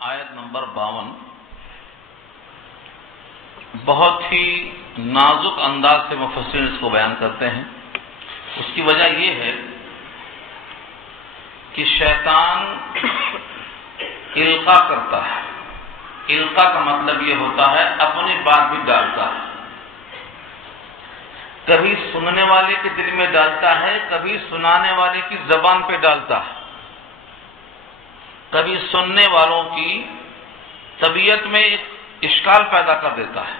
آیت نمبر 52 بہت ہی نازک انداز سے مفسرین اس کو بیان کرتے ہیں۔ اس کی وجہ یہ ہے کہ شیطان القاء کرتا ہے۔ القاء کا مطلب یہ ہوتا ہے اپنی بات بھی ڈالتا ہے، کبھی سننے والے کے دل میں ڈالتا ہے، کبھی سنانے والے کی زبان پہ ڈالتا ہے، کبھی سننے والوں کی طبیعت میں ایک اشکال پیدا کر دیتا ہے،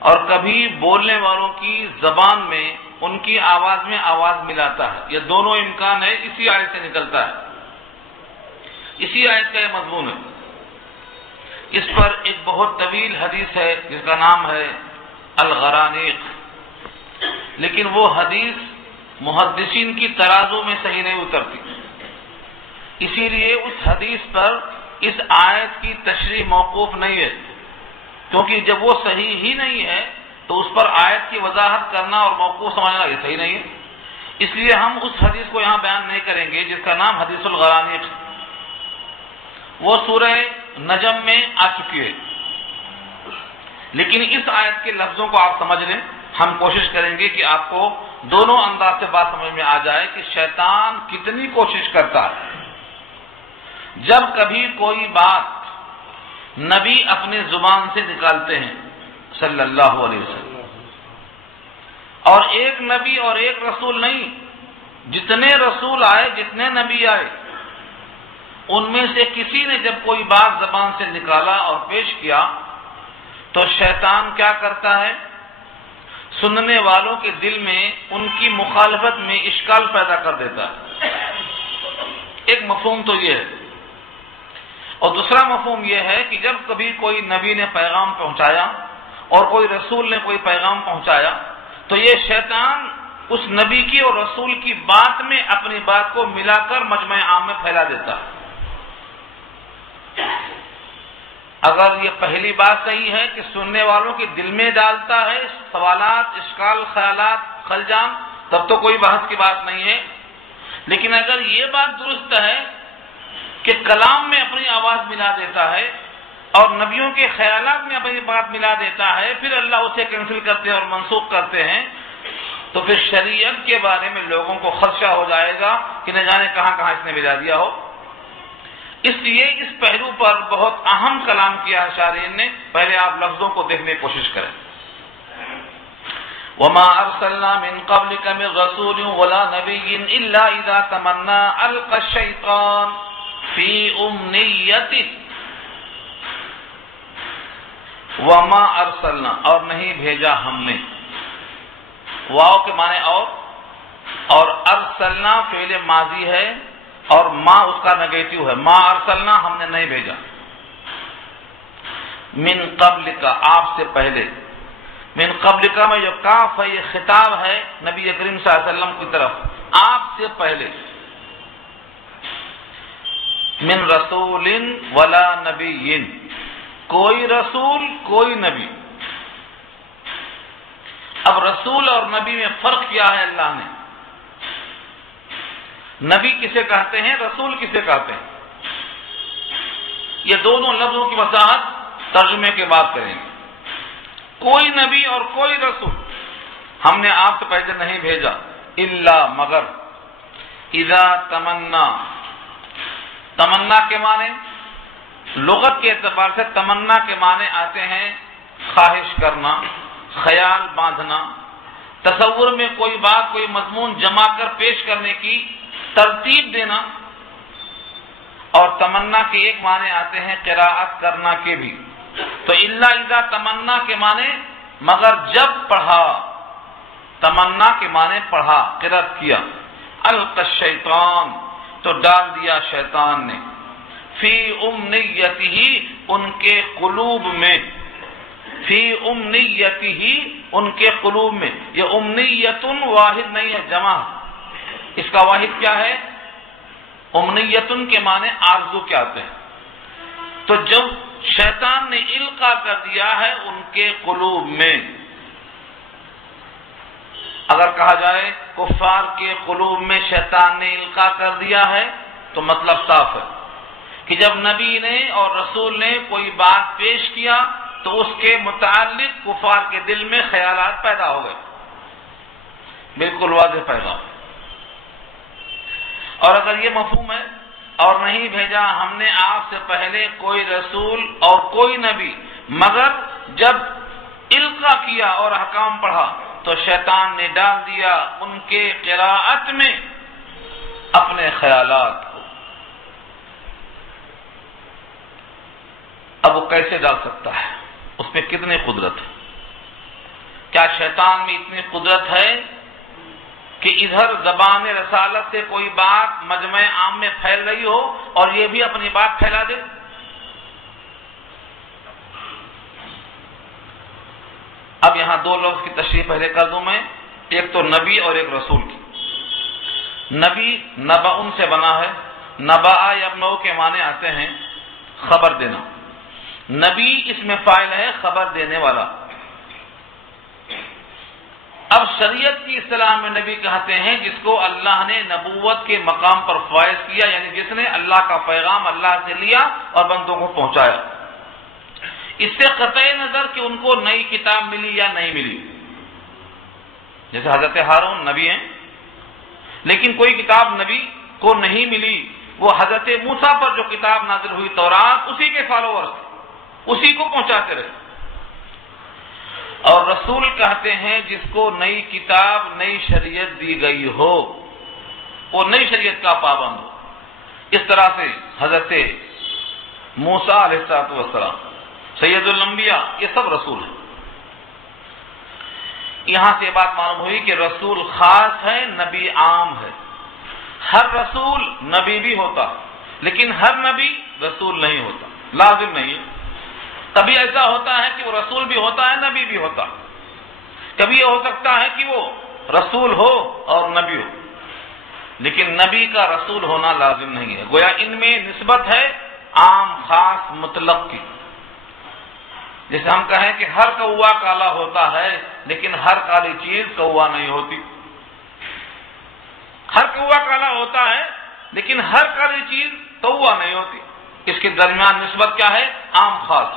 اور کبھی بولنے والوں کی زبان میں ان کی آواز میں آواز ملاتا ہے۔ یہ دونوں امکان ہے، اسی آیت سے نکلتا ہے، اسی آیت کا یہ مضمون ہے۔ اس پر ایک بہت طویل حدیث ہے جس کا نام ہے الغرانیق، لیکن وہ حدیث محدثین کی ترازو میں صحیح نہیں اترتی، اسی لیے اس حدیث پر اس آیت کی تشریح موقوف نہیں ہے، کیونکہ جب وہ صحیح ہی نہیں ہے تو اس پر آیت کی وضاحت کرنا اور موقوف سمجھنا یہ صحیح نہیں ہے۔ اس لیے ہم اس حدیث کو یہاں بیان نہیں کریں گے جس کا نام حدیث الغرانیق، وہ سورہ نجم میں آ چکی ہے، لیکن اس آیت کے لفظوں کو آپ سمجھ لیں۔ ہم کوشش کریں گے کہ آپ کو دونوں انداز سے بات سمجھ میں آ جائے کہ شیطان کتنی کوشش کرتا ہے۔ جب کبھی کوئی بات نبی اپنے زبان سے نکالتے ہیں صلی اللہ علیہ وسلم، اور ایک نبی اور ایک رسول نہیں، جتنے رسول آئے، جتنے نبی آئے، ان میں سے کسی نے جب کوئی بات زبان سے نکالا اور پیش کیا تو شیطان کیا کرتا ہے؟ سننے والوں کے دل میں ان کی مخالفت میں اشکال پیدا کر دیتا ہے۔ ایک مفہوم تو یہ ہے، اور دوسرا مفہوم یہ ہے کہ جب کبھی کوئی نبی نے پیغام پہنچایا اور کوئی رسول نے کوئی پیغام پہنچایا تو یہ شیطان اس نبی کی اور رسول کی بات میں اپنی بات کو ملا کر مجمع عام میں پھیلا دیتا ہے۔ اگر یہ پہلی بات صحیح ہے کہ سننے والوں کے دل میں ڈالتا ہے سوالات، اشکال، خیالات، خلجان، تب تو کوئی بحث کی بات نہیں ہے، لیکن اگر یہ بات درست ہے کہ کلام میں اپنی آواز ملا دیتا ہے اور نبیوں کے خیالات میں اپنی بات ملا دیتا ہے، پھر اللہ اسے کینسل کرتے ہیں اور منسوخ کرتے ہیں، تو پھر شریعت کے بارے میں لوگوں کو خدشہ ہو جائے گا کہ نہ جانے کہاں کہاں اس نے ملا دیا ہو۔ اس لیے اس پہلو پر بہت اہم کلام کیا ہے شارحین نے۔ پہلے آپ لفظوں کو دیکھنے کی کوشش کریں۔ وَمَا أَرْسَلْنَا مِن قَبْلِكَ مِن رَّسُولٍ وَلَا نَبِيٍّ إِلَّا إِذَا تَمَنَّىٰ أَلْقَى الشَّيْطَانُ فِي أُمْنِيَّتِهِ وَمَا أَرْسَلْنَا، اور نہیں بھیجا ہم نے، واو کے معنی اور ارسلنا فعل ماضی ہے اور ما اس کا نیگیٹو ہے، ما ارسلنا ہم نے نہیں بھیجا، من قبل کا آپ سے پہلے، من قبل کا میں جو کاف ہے یہ خطاب ہے نبی کریم صلی اللہ علیہ وسلم کی طرف، آپ سے پہلے، من رسول ولا نبی، کوئی رسول کوئی نبی۔ اب رسول اور نبی میں فرق کیا ہے اللہ نے؟ نبی کسے کہتے ہیں، رسول کسے کہتے ہیں؟ یہ دونوں لفظوں کی وضاحت ترجمے کے بعد کریں گے۔ کوئی نبی اور کوئی رسول ہم نے آپ سے پہلے نہیں بھیجا، الا مگر، اذا تمنا، تمنا کے معنی لغت کے اعتبار سے تمنا کے معنی آتے ہیں خواہش کرنا، خیال باندھنا، تصور میں کوئی بات، کوئی مضمون جمع کر پیش کرنے کی ترتیب دینا، اور تمنا کے ایک معنی آتے ہیں قراءت کرنا کے بھی۔ تو الا اذا تمنا کے معنی مگر جب پڑھا، تمنا کے معنی پڑھا، قرأت کیا، القى الشیطان تو ڈال دیا شیطان نے، فی امنیتہ ان کے قلوب میں، فی امنیتہ ان کے قلوب میں، یہ امنیت واحد نہیں ہے، جمع، اس کا واحد کیا ہے؟ امنیتن کے معنی آرزو کے آتے ہیں۔ تو جب شیطان نے القاء کر دیا ہے ان کے قلوب میں، اگر کہا جائے کفار کے قلوب میں شیطان نے القاء کر دیا ہے تو مطلب صاف ہے کہ جب نبی نے اور رسول نے کوئی بات پیش کیا تو اس کے متعلق کفار کے دل میں خیالات پیدا ہو گئے، بالکل واضح پیدا ہو. اور اگر یہ مفہوم ہے اور نہیں بھیجا ہم نے آپ سے پہلے کوئی رسول اور کوئی نبی مگر جب القا کیا اور احکام پڑھا تو شیطان نے ڈال دیا ان کے قراءت میں اپنے خیالات کو. اب وہ کیسے ڈال سکتا ہے؟ اس میں کتنی قدرت ہے؟ کیا شیطان میں اتنی قدرت ہے کہ ادھر زبان رسالت سے کوئی بات مجمع عام میں پھیل رہی ہو اور یہ بھی اپنی بات پھیلا دے؟ اب یہاں دو لفظ کی تشریح پہلے کر دوں میں، ایک تو نبی اور ایک رسول کی. نبی نبأ سے بنا ہے، نبأ یبنؤ کے معنی آتے ہیں خبر دینا. نبی اس میں فاعل ہے خبر دینے والا. اب شریعت کی اصطلاح میں نبی کہتے ہیں جس کو اللہ نے نبوت کے مقام پر فائز کیا، یعنی جس نے اللہ کا پیغام اللہ سے لیا اور بندوں کو پہنچایا. اس سے قطع نظر کہ ان کو نئی کتاب ملی یا نہیں ملی. جیسے حضرت ہارون نبی ہیں لیکن کوئی کتاب نبی کو نہیں ملی، وہ حضرت موسیٰ پر جو کتاب نازل ہوئی تورات اسی کے فالوورز تھے، اسی کو پہنچاتے رہے. اور رسول کہتے ہیں جس کو نئی کتاب نئی شریعت دی گئی ہو، وہ نئی شریعت کا پابند ہو. اس طرح سے حضرت موسیٰ علیہ السلام، سید الانبیاء، یہ سب رسول ہیں. یہاں سے بات معلوم ہوئی کہ رسول خاص ہے، نبی عام ہے. ہر رسول نبی بھی ہوتا لیکن ہر نبی رسول نہیں ہوتا، لازم نہیں ہے. کبھی ایسا ہوتا ہے کہ وہ رسول بھی ہوتا ہے نبی بھی ہوتا. کبھی یہ ہو سکتا ہے کہ وہ رسول ہو اور نبی ہو، لیکن نبی کا رسول ہونا لازم نہیں ہے. گویا ان میں نسبت ہے عام خاص مطلق کی. جیسے ہم کہیں کہ ہر کوا کالا ہوتا ہے لیکن ہر کالی چیز کوا نہیں ہوتی. ہر کوا کالا ہوتا ہے لیکن ہر کالی چیز کوا نہیں ہوتی. اس کے درمیان نسبت کیا ہے؟ عام خاص.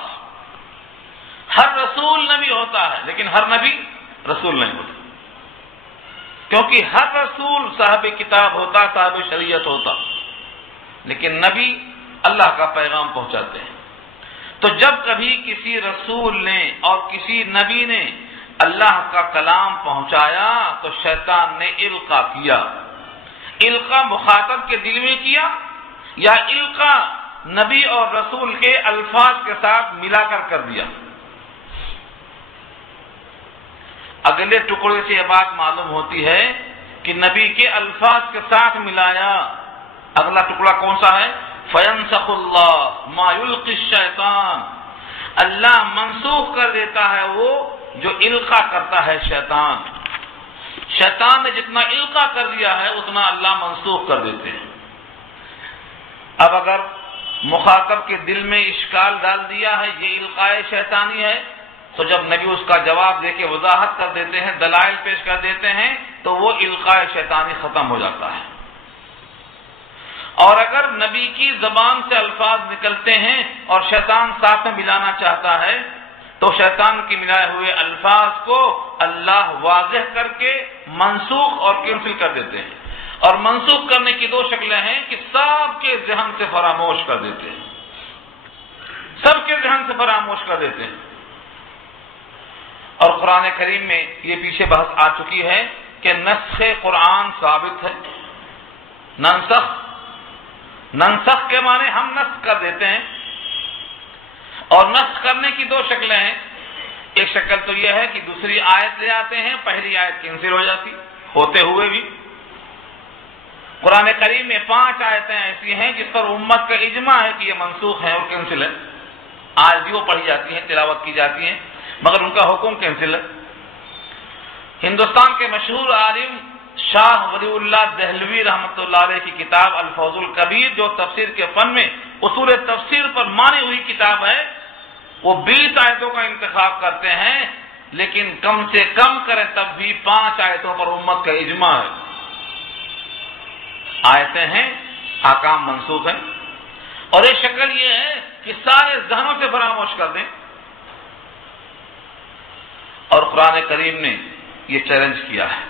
ہر رسول نبی ہوتا ہے لیکن ہر نبی رسول نہیں ہوتا، کیونکہ ہر رسول صاحب کتاب ہوتا، صاحب شریعت ہوتا، لیکن نبی اللہ کا پیغام پہنچاتے ہیں. تو جب کبھی کسی رسول نے اور کسی نبی نے اللہ کا کلام پہنچایا تو شیطان نے القا کیا. القا مخاطب کے دل میں کیا یا القا نبی اور رسول کے الفاظ کے ساتھ ملا کر دیا؟ اگلے ٹکڑے سے یہ بات معلوم ہوتی ہے کہ نبی کے الفاظ کے ساتھ ملایا. اگلا ٹکڑا کون سا ہے؟ فَيَنْسَخُ اللَّهُ مَا يُلْقِي الشَّيْطَانُ. اللہ منسوخ کر دیتا ہے وہ جو القا کرتا ہے شیطان. شیطان نے جتنا القا کر دیا ہے اتنا اللہ منسوخ کر دیتے ہیں. اب اگر مخاطب کے دل میں اشکال ڈال دیا ہے یہ القاء شیطانی ہے، تو جب نبی اس کا جواب دے کے وضاحت کر دیتے ہیں، دلائل پیش کر دیتے ہیں، تو وہ القاء شیطانی ختم ہو جاتا ہے. اور اگر نبی کی زبان سے الفاظ نکلتے ہیں اور شیطان ساتھ میں ملانا چاہتا ہے تو شیطان کے ملائے ہوئے الفاظ کو اللہ واضح کر کے منسوخ اور کینسل کر دیتے ہیں. اور منسوخ کرنے کی دو شکلیں ہیں کہ سب کے ذہن سے فراموش کر دیتے ہیں، سب کے ذہن سے فراموش کر دیتے ہیں. اور قرآن کریم میں یہ پیچھے بحث آ چکی ہے کہ نسخ قرآن ثابت ہے. ننسخ کے معنی ہم نسخ کر دیتے ہیں، اور نسخ کرنے کی دو شکلیں ہیں. ایک شکل تو یہ ہے کہ دوسری آیت لے آتے ہیں، پہلی آیت کینسل ہو جاتی ہوتے ہوئے بھی. قرآن کریم میں 5 آیتیں ایسی ہیں جس پر امت کا اجماع ہے کہ یہ منسوخ ہے اور کینسل ہے. آج بھی وہ پڑھی جاتی ہیں، تلاوت کی جاتی ہیں، مگر ان کا حکم کینسل ہے. ہندوستان کے مشہور عالم شاہ ولی اللہ دہلوی رحمۃ اللہ علیہ کی کتاب الفوز الکبیر، جو تفسیر کے فن میں اصول تفسیر پر مانی ہوئی کتاب ہے، وہ 20 آیتوں کا انتخاب کرتے ہیں، لیکن کم سے کم کریں تب بھی 5 آیتوں پر امت کا اجماع ہے. آیتیں ہیں، احکام منسوخ ہیں. اور ایک شکل یہ ہے کہ سارے ذہنوں سے فراموش کر دیں. اور قرآن کریم نے یہ چیلنج کیا ہے،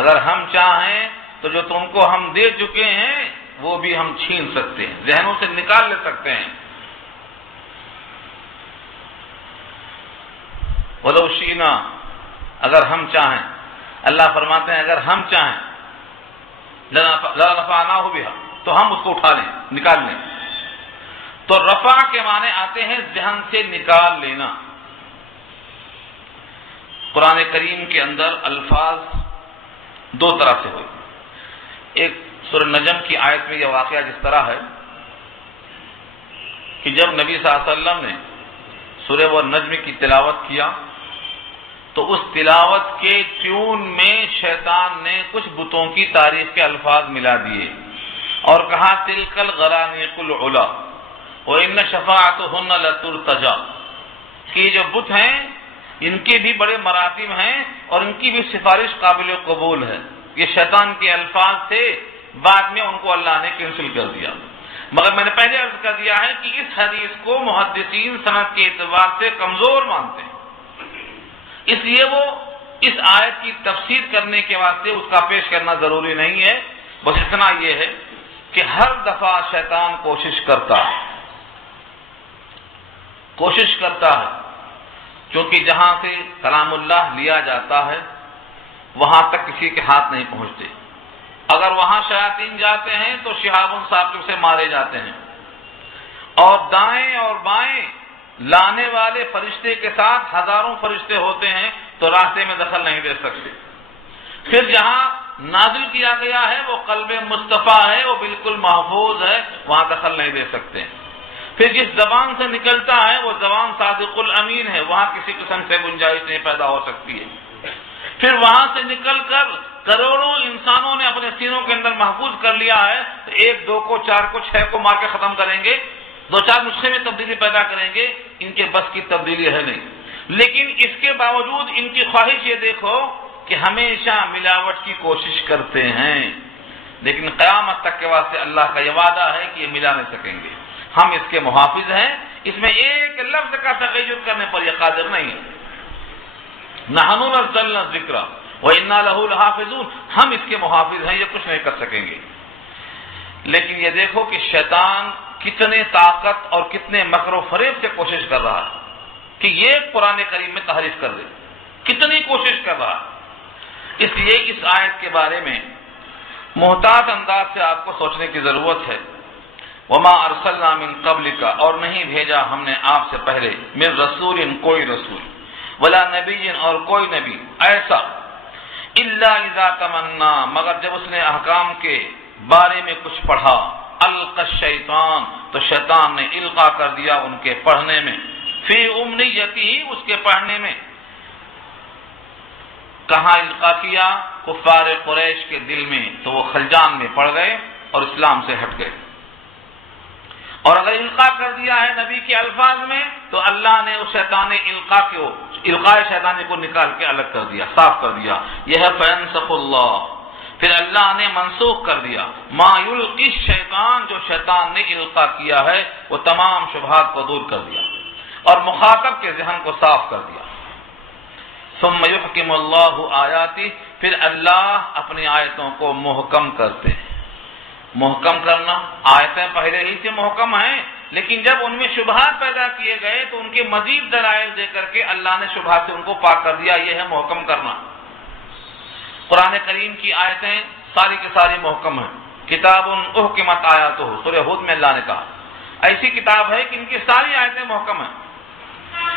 اگر ہم چاہیں تو جو تم کو ہم دے چکے ہیں وہ بھی ہم چھین سکتے ہیں، ذہنوں سے نکال لے سکتے ہیں. وَلَوْ شِئْنَا، اگر ہم چاہیں، اللہ فرماتے ہیں اگر ہم چاہیں لَرَفَعْنَاهُ بِهَا، تو ہم اس کو اٹھا لیں، نکال لیں. تو رفع کے معنی آتے ہیں ذہن سے نکال لینا. قرآن کریم کے اندر الفاظ دو طرح سے ہوئے. ایک سورہ نجم کی آیت میں یہ واقعہ جس طرح ہے کہ جب نبی صلی اللہ علیہ وسلم نے سورہ والنجم کی تلاوت کیا تو اس تلاوت کے ٹیون میں شیطان نے کچھ بتوں کی تعریف کے الفاظ ملا دیے اور کہا تلک الغرانیق العلا وان شفاعتهن لترتجى، کہ جو بت ہیں ان کے بھی بڑے مراتب ہیں اور ان کی بھی سفارش قابل قبول ہے. یہ شیطان کے الفاظ تھے، بعد میں ان کو اللہ نے کینسل کر دیا. مگر میں نے پہلے عرض کر دیا ہے کہ اس حدیث کو محدثین سند کے اعتبار سے کمزور مانتے ہیں، اس لیے وہ اس آیت کی تفسیر کرنے کے واسطے اس کا پیش کرنا ضروری نہیں ہے. بس اتنا یہ ہے کہ ہر دفعہ شیطان کوشش کرتا ہے کیونکہ جہاں سے کلام اللہ لیا جاتا ہے وہاں تک کسی کے ہاتھ نہیں پہنچتے. اگر وہاں شیاطین جاتے ہیں تو شہاب ثاقب سے مارے جاتے ہیں، اور دائیں اور بائیں لانے والے فرشتے کے ساتھ ہزاروں فرشتے ہوتے ہیں تو راستے میں دخل نہیں دے سکتے. پھر جہاں نازل کیا گیا ہے وہ قلب مصطفیٰ ہے، وہ بالکل محفوظ ہے، وہاں دخل نہیں دے سکتے. پھر جس زبان سے نکلتا ہے وہ زبان صادق الامین ہے، وہاں کسی قسم سے گنجائش نہیں پیدا ہو سکتی ہے. پھر وہاں سے نکل کر کروڑوں انسانوں نے اپنے سینوں کے اندر محفوظ کر لیا ہے تو ایک دو کو چار کو چھ کو مار کے ختم کریں گے، دو چار نسخے میں تبدیلی پیدا کریں گے، ان کے بس کی تبدیلی ہے نہیں. لیکن اس کے باوجود ان کی خواہش یہ دیکھو کہ ہمیشہ ملاوٹ کی کوشش کرتے ہیں، لیکن قیامت تک کے واسطے اللہ کا یہ وعدہ ہے کہ یہ ملا نہیں سکیں گے. ہم اس کے محافظ ہیں، اس میں ایک لفظ کا تغیر کرنے پر یہ قادر نہیں ہے. نحن نزلنا الذکر وإنا له لحافظون، ہم اس کے محافظ ہیں، یہ کچھ نہیں کر سکیں گے. لیکن یہ دیکھو کہ شیطان کتنے طاقت اور کتنے مکر و فریب سے کوشش کر رہا ہے کہ یہ قرآن کریم میں تحریف کر دے، کتنی کوشش کر رہا ہے. اس لیے اس آیت کے بارے میں محتاط انداز سے آپ کو سوچنے کی ضرورت ہے. وما ارسلنا من قبلک، اور نہیں بھیجا ہم نے آپ سے پہلے، من رسول، کوئی رسول، ولا نبی، اور کوئی نبی ایسا، الا اذا تمنا، مگر جب اس نے احکام کے بارے میں کچھ پڑھا، القى الشیطان، تو شیطان نے القا کر دیا ان کے پڑھنے میں، فی امنیتہ، اس کے پڑھنے میں. کہاں القا کیا؟ کفار قریش کے دل میں، تو وہ خلجان میں پڑ گئے اور اسلام سے ہٹ گئے. اور اگر القا کر دیا ہے نبی کے الفاظ میں تو اللہ نے اس شیطان القاء شیطانی کو نکال کے الگ کر دیا، صاف کر دیا. یہ ہے فینسخ اللہ، پھر اللہ نے منسوخ کر دیا ما یلقی الشیطان، جو شیطان نے القا کیا ہے وہ تمام شبہات کو دور کر دیا اور مخاطب کے ذہن کو صاف کر دیا. ثم یحکم اللہ آیاتہ، پھر اللہ اپنی آیتوں کو محکم کرتے ہیں. محکم کرنا، آیتیں پہلے ہی سے محکم ہیں لیکن جب ان میں شبہات پیدا کیے گئے تو ان کے مزید دلائل دے کر کے اللہ نے شبہات سے ان کو پاک کر دیا. یہ ہے محکم کرنا. قرآن کریم کی آیتیں ساری کی ساری محکم ہیں. کتاب احکمت آیاتہ، سورہ ہود میں اللہ نے کہا ایسی کتاب ہے کہ ان کی ساری آیتیں محکم ہیں.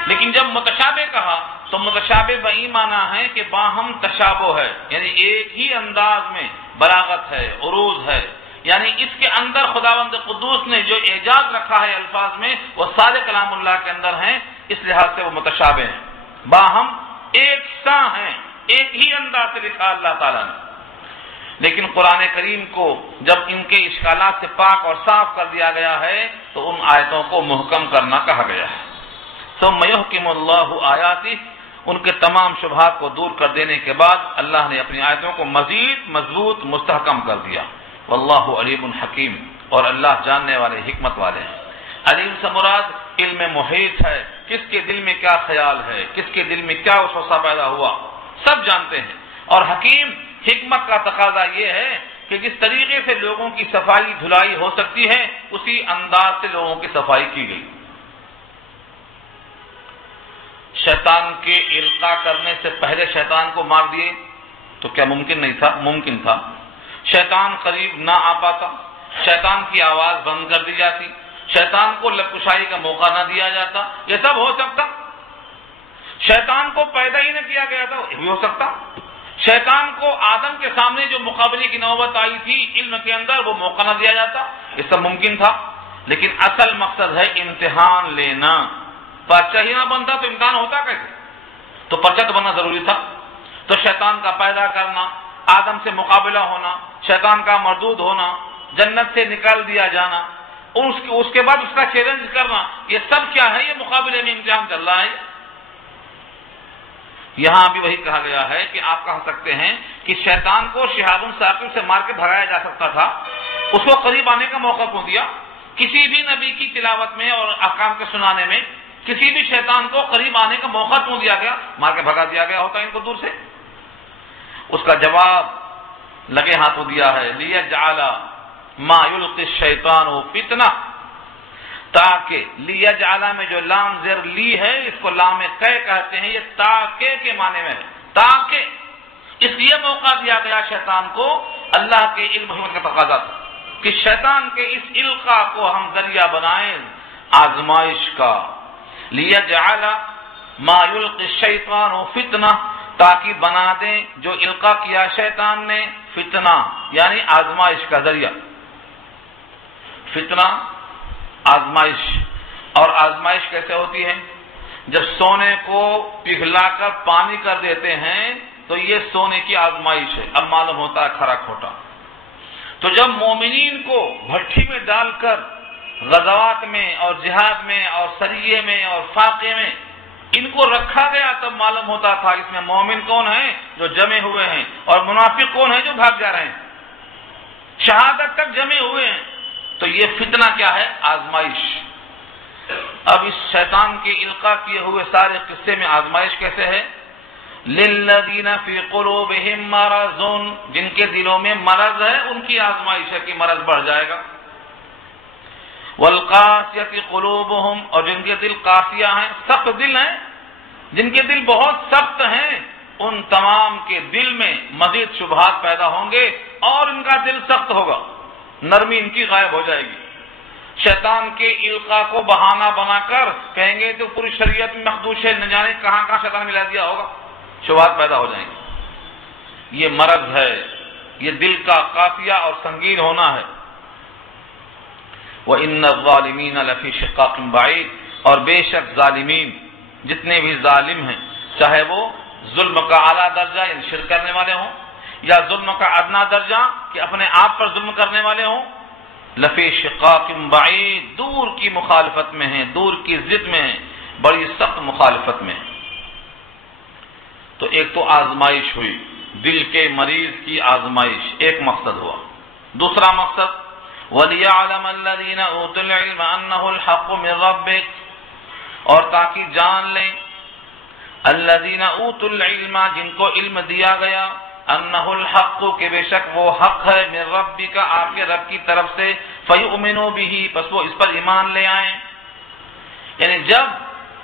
لیکن جب متشابہ کہا تو متشابہ بئی معنی ہے کہ باہم تشابہ ہے، یعنی ایک ہی انداز میں بلاغت ہے، عروض ہے، یعنی اس کے اندر خداوند قدوس نے جو اعجاز رکھا ہے الفاظ میں وہ سارے کلام اللہ کے اندر ہیں، اس لحاظ سے وہ متشابہ ہیں، باہم ایک سا ہیں، ایک ہی انداز سے لکھا اللہ تعالیٰ نے. لیکن قرآن کریم کو جب ان کے اشکالات سے پاک اور صاف کر دیا گیا ہے تو ان آیتوں کو محکم کرنا کہا گیا ہے. ثم یحکم اللہ آیاتہ، ان کے تمام شبہات کو دور کر دینے کے بعد اللہ نے اپنی آیتوں کو مزید مضبوط مستحکم کر دیا. واللہ علیم حکیم. اور اللہ جاننے والے حکمت والے ہیں۔ علیم سے مراد علم محیط ہے، کس کے دل میں کیا خیال ہے، کس کے دل میں کیا وسوسہ پیدا ہوا، سب جانتے ہیں۔ اور حکیم، حکمت کا تقاضا یہ ہے کہ جس طریقے سے لوگوں کی صفائی دھلائی ہو سکتی ہے اسی انداز سے لوگوں کی صفائی کی گئی۔ شیطان کے القاء کرنے سے پہلے شیطان کو مار دیے تو کیا ممکن نہیں تھا؟ ممکن تھا۔ شیطان قریب نہ آ پاتا، شیطان کی آواز بند کر دی جاتی، شیطان کو لبکشائی کا موقع نہ دیا جاتا، یہ سب ہو سکتا۔ شیطان کو پیدا ہی نہ کیا گیا تھا، یہ بھی ہو سکتا۔ شیطان کو آدم کے سامنے جو مقابلے کی نوبت آئی تھی علم کے اندر، وہ موقع نہ دیا جاتا، یہ سب ممکن تھا۔ لیکن اصل مقصد ہے امتحان لینا۔ پرچہ ہی نہ بنتا تو امتحان ہوتا کیسے؟ تو پرچہ تو بننا ضروری تھا۔ تو شیطان کا پیدا کرنا، آدم سے مقابلہ ہونا، شیطان کا مردود ہونا، جنت سے نکال دیا جانا، اس کے بعد اس کا چیلنج کرنا، یہ سب کیا ہے؟ یہ مقابلے میں امتحان چل رہا ہے۔ یہاں بھی وہی کہا گیا ہے کہ آپ کہہ سکتے ہیں کہ شیطان کو شہاب ثاقب سے مار کے بھگایا جا سکتا تھا، اس کو قریب آنے کا موقع کیوں دیا؟ کسی بھی نبی کی تلاوت میں اور احکام کے سنانے میں کسی بھی شیطان کو قریب آنے کا موقع کیوں دیا گیا؟ مار کے بھگا دیا گیا ہوتا ان کو دور سے۔ اس کا جواب لگے ہاتھوں دیا ہے، لیجعل ما یلقی الشیطان فتنہ، تاکہ لیجعل میں جو لام زیر لی ہے اس کو لام قے کہتے ہیں، یہ تاکہ کے معنی میں ہے، تاکہ اس لیے موقع دیا گیا شیطان کو، اللہ کے علم حکمت کا تقاضا تھا کہ شیطان کے اس القاء کو ہم ذریعہ بنائیں آزمائش کا، لیجعل ما یلقی الشیطان فتنہ، تاکہ بنا دیں جو القاء کیا شیطان نے فتنہ یعنی آزمائش کا ذریعہ۔ فتنہ آزمائش، اور آزمائش کیسے ہوتی ہے؟ جب سونے کو پگھلا کر پانی کر دیتے ہیں تو یہ سونے کی آزمائش ہے، اب معلوم ہوتا ہے کھرا کھوٹا۔ تو جب مومنین کو بھٹی میں ڈال کر غزوات میں اور جہاد میں اور سریے میں اور فاقے میں ان کو رکھا گیا تب معلوم ہوتا تھا اس میں مومن کون ہیں جو جمے ہوئے ہیں اور منافق کون ہیں جو بھاگ جا رہے ہیں، شہادت تک جمے ہوئے ہیں۔ تو یہ فتنہ کیا ہے؟ آزمائش۔ اب اس شیطان کے القاء کیے ہوئے سارے قصے میں آزمائش کیسے ہے؟ للذین فی قلوبہم مرض، جن کے دلوں میں مرض ہے ان کی آزمائش ہے کہ مرض بڑھ جائے گا۔ والقاسیۃ قلوبہم، اور جن کے دل قاسیہ ہیں، سخت دل ہیں، جن کے دل بہت سخت ہیں، ان تمام کے دل میں مزید شبہات پیدا ہوں گے اور ان کا دل سخت ہوگا، نرمی ان کی غائب ہو جائے گی۔ شیطان کے القاء کو بہانہ بنا کر کہیں گے تو پوری شریعت میں مخدوش ہے، نہ جانے کہاں کہاں شیطان ملا دیا ہوگا، شبہات پیدا ہو جائیں گے۔ یہ مرض ہے، یہ دل کا قاسیہ اور سنگین ہونا ہے۔ وَإِنَّ الظَّالِمِينَ لَفِي شِقَاقٍ بَعِيدٍ، اور بے شک ظالمین جتنے بھی ظالم ہیں، چاہے وہ ظلم کا اعلیٰ درجہ یعنی شرک کرنے والے ہوں یا ظلم کا ادنا درجہ کہ اپنے آپ پر ظلم کرنے والے ہوں، لفی شقاق بعید، دور کی مخالفت میں ہیں، دور کی ضد میں ہیں، بڑی سخت مخالفت میں ہیں۔ تو ایک تو آزمائش ہوئی، دل کے مریض کی آزمائش، ایک مقصد ہوا۔ دوسرا مقصد وَلِيَعْلَمَ الَّذِينَ أُوتُوا الْعِلْمَ أَنَّهُ الْحَقُّ مِنْ رَبِّكَ، اور تاکہ جان لیں الذین اوتوا العلم، جن کو علم دیا گیا، انہ الحق، کہ بے شک وہ حق ہے، من ربک، آپ کے رب کی طرف سے، فیؤمنوا بہ، بس وہ اس پر ایمان لے آئیں۔ یعنی جب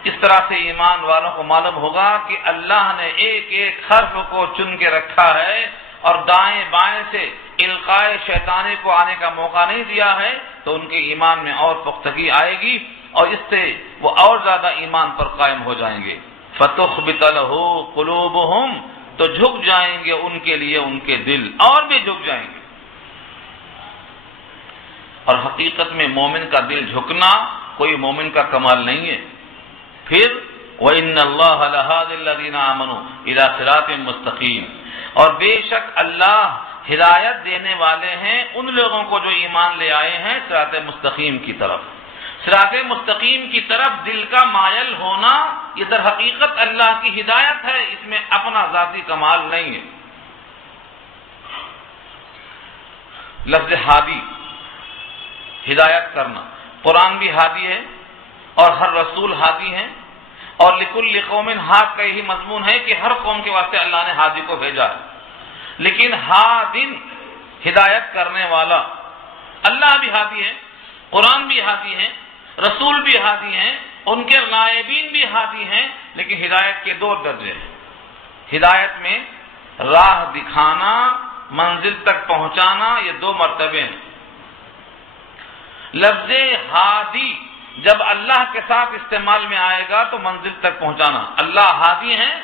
اس طرح سے ایمان والوں کو معلوم ہوگا کہ اللہ نے ایک ایک حرف کو چن کے رکھا ہے اور دائیں بائیں سے القاء شیطانی کو آنے کا موقع نہیں دیا ہے، تو ان کے ایمان میں اور پختگی آئے گی اور اس سے وہ اور زیادہ ایمان پر قائم ہو جائیں گے۔ فَتُخْبِتَ لَهُ قُلُوبُهُمْ، تو جھک جائیں گے ان کے لیے ان کے دل، اور بھی جھک جائیں گے۔ اور حقیقت میں مومن کا دل جھکنا کوئی مومن کا کمال نہیں ہے۔ پھر وَإِنَّ اللَّهَ لَهَادِ الَّذِينَ آمَنُوا إِلَى صِرَاطٍ مُسْتَقِيمٍ، اور بے شک اللہ ہدایت دینے والے ہیں ان لوگوں کو جو ایمان لے آئے ہیں صراط مستقیم کی طرف۔ صراط مستقیم کی طرف دل کا مائل ہونا یہ در حقیقت اللہ کی ہدایت ہے، اس میں اپنا ذاتی کمال نہیں ہے۔ لفظ ہادی ہدایت کرنا۔ قرآن بھی ہادی ہے اور ہر رسول ہادی ہے، اور لکل قوم ہاد کا یہی مضمون ہے کہ ہر قوم کے واسطے اللہ نے ہادی کو بھیجا ہے۔ لیکن ہادن ہدایت کرنے والا، اللہ بھی ہادی ہے، قرآن بھی ہادی ہے، رسول بھی ہادی ہیں، ان کے نائبین بھی ہادی ہیں، لیکن ہدایت کے دو درجے ہیں۔ ہدایت میں راہ دکھانا، منزل تک پہنچانا، یہ دو مرتبے ہیں۔ لفظ ہادی جب اللہ کے ساتھ استعمال میں آئے گا تو منزل تک پہنچانا، اللہ ہادی ہیں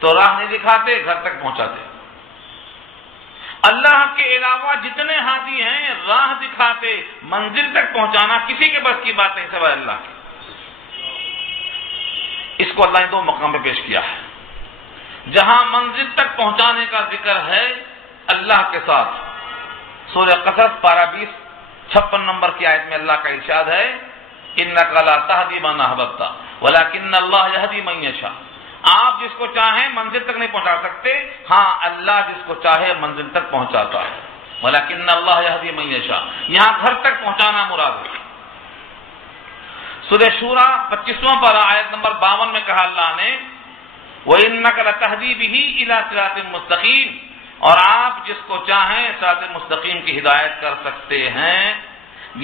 تو راہ نہیں دکھاتے، گھر تک پہنچاتے۔ اللہ کے علاوہ جتنے ہادی ہیں راہ دکھاتے، منزل تک پہنچانا کسی کے بس کی بات نہیں سوائے اللہ کی۔ اس کو اللہ نے دو مقام پہ پیش کیا ہے۔ جہاں منزل تک پہنچانے کا ذکر ہے اللہ کے ساتھ، سورہ قصص پارہ 20 56 نمبر کی آیت میں اللہ کا ارشاد ہے، اِنَّكَ لَا تَهْدِي مَنْ أَحْبَبْتَ وَلَكِنَّ اللَّهَ يَهْدِي مَن يَشَاءُ۔ آپ جس کو چاہیں منزل تک نہیں پہنچا سکتے، ہاں اللہ جس کو چاہے منزل تک پہنچاتا ہے۔ وَلَكِنَّ اللَّهَ يَهْدِي مَن يَشَاءُ، یہاں گھر تک پہنچانا مراد ہے۔ سورہ شورى 25واں پارہ آیت نمبر 52 میں کہا اللہ نے، وَإِنَّكَ لَتَهْدِي بِهِ إِلَى صِرَاطٍ مُسْتَقِيمٍ، اور آپ جس کو چاہیں صراط مستقیم کی ہدایت کر سکتے ہیں۔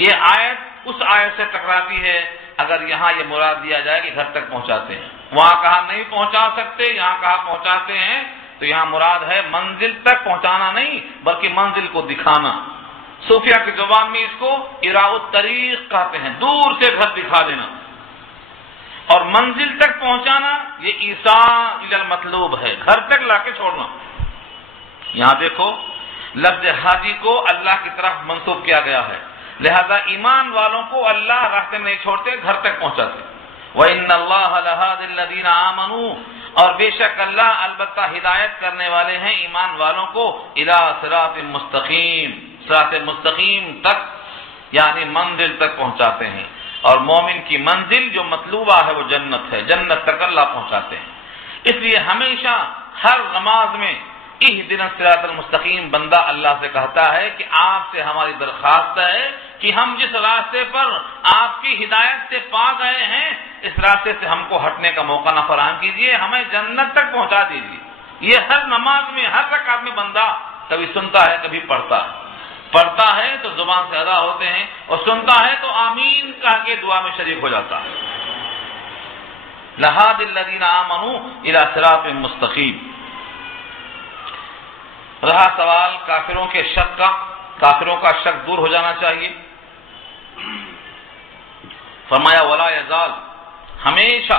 یہ آیت اس آیت سے ٹکراتی ہے اگر یہاں یہ مراد دیا جائے کہ گھر تک پہنچاتے ہیں، وہاں کہا نہیں پہنچا سکتے، یہاں کہا پہنچاتے ہیں، تو یہاں مراد ہے منزل تک پہنچانا نہیں بلکہ منزل کو دکھانا۔ صوفیہ کی زبان میں اس کو اراء الطریق کہتے ہیں، دور سے گھر دکھا دینا۔ اور منزل تک پہنچانا یہ ایصال الی المطلوب ہے، گھر تک لا کے چھوڑنا۔ یہاں دیکھو لفظ ہادی کو اللہ کی طرف منسوب کیا گیا ہے، لہذا ایمان والوں کو اللہ راستے میں نہیں چھوڑتے، گھر تک پہنچاتے۔ وَإِنَّ اللَّهَ لَهَادِ الَّذِينَ آمَنُوا، اور بے شک اللہ البتہ ہدایت کرنے والے ہیں ایمان والوں کو اِلَى صِرَاطٍ مستقیم، صراط مستقیم تک یعنی منزل تک پہنچاتے ہیں۔ اور مومن کی منزل جو مطلوبہ ہے وہ جنت ہے، جنت تک اللہ پہنچاتے ہیں۔ اس لیے ہمیشہ ہر نماز میں اہدنا الصراط المستقیم بندہ اللہ سے کہتا ہے کہ آپ سے ہماری درخواست ہے کہ ہم جس راستے پر آپ کی ہدایت سے پا گئے ہیں اس راستے سے ہم کو ہٹنے کا موقع نہ فراہم کیجیے، ہمیں جنت تک پہنچا دیجیے۔ یہ ہر نماز میں ہر رکعت میں بندہ کبھی سنتا ہے کبھی پڑھتا ہے، پڑھتا ہے تو زبان سے ادا ہوتے ہیں اور سنتا ہے تو آمین کہہ کے دعا میں شریک ہو جاتا ہے۔ لہاد الذین آمنوا الی صراط مستقیم۔ رہا سوال کافروں کے شک کا، کافروں کا شک دور ہو جانا چاہیے۔ فرمایا ولا یزال، ہمیشہ،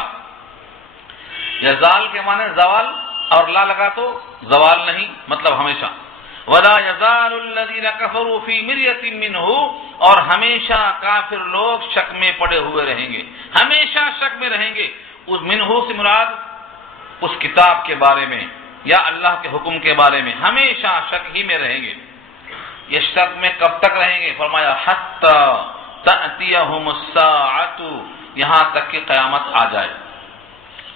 یزال کے معنی زوال اور لا لگا تو زوال نہیں، مطلب ہمیشہ۔ ولا یزال الذین کفروا فی مریۃ منہ، اور ہمیشہ کافر لوگ شک میں پڑے ہوئے رہیں گے، ہمیشہ شک میں رہیں گے۔ اس منہ سے مراد اس کتاب کے بارے میں یا اللہ کے حکم کے بارے میں ہمیشہ شک ہی میں رہیں گے۔ یہ شک میں کب تک رہیں گے؟ فرمایا حتی تأتیہم الساعۃ، یہاں تک کہ قیامت آ جائے۔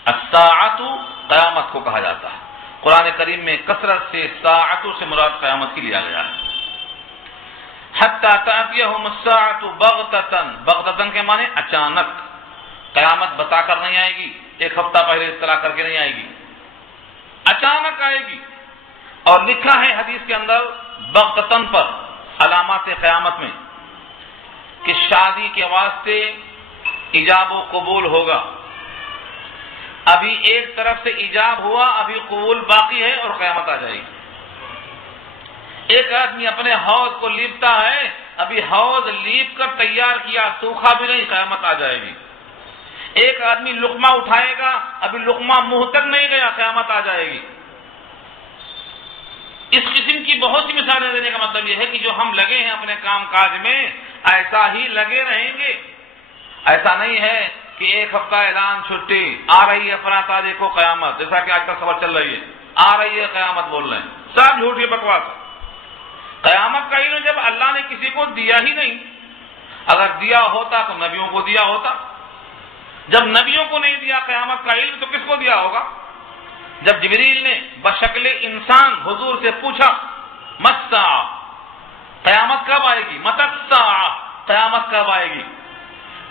الساعۃ قیامت کو کہا جاتا ہے، قرآن کریم میں کثرت سے ساعۃ سے مراد قیامت کی لیا گیا ہے۔ حتی تأتیہم الساعۃ بغتۃ، بغتۃ کے معنی اچانک، قیامت بتا کر نہیں آئے گی، ایک ہفتہ پہلے اطلاع کر کے نہیں آئے گی، اچانک آئے گی۔ اور لکھا ہے حدیث کے اندر بغتتاً پر علامات قیامت میں کہ شادی کے واسطے ایجاب و قبول ہوگا، ابھی ایک طرف سے ایجاب ہوا، ابھی قبول باقی ہے اور قیامت آ جائے گی۔ ایک آدمی اپنے حوض کو لیپتا ہے، ابھی حوض لیپ کر تیار کیا، سوکھا بھی نہیں، قیامت آ جائے گی۔ ایک آدمی لقمہ اٹھائے گا، ابھی لقمہ منہ تک نہیں گیا، قیامت آ جائے گی۔ اس قسم کی بہت سی مثالیں دینے کا مطلب یہ ہے کہ جو ہم لگے ہیں اپنے کام کاج میں ایسا ہی لگے رہیں گے۔ ایسا نہیں ہے کہ ایک ہفتہ اعلان چھٹی، آ رہی ہے فلاں تاریخ کو قیامت، جیسا کہ آج کل خبر چل رہی ہے، آ رہی ہے قیامت بول رہے ہیں، سب جھوٹی بکواس۔ قیامت کا علم جب اللہ نے کسی کو دیا ہی نہیں، اگر دیا ہوتا تو نبیوں کو دیا ہوتا، جب نبیوں کو نہیں دیا قیامت کا علم تو کس کو دیا ہوگا؟ جب جبریل نے بشکل انسان حضور سے پوچھا متى الساعة، قیامت کب آئے گی، متى الساعة، قیامت کب آئے گی۔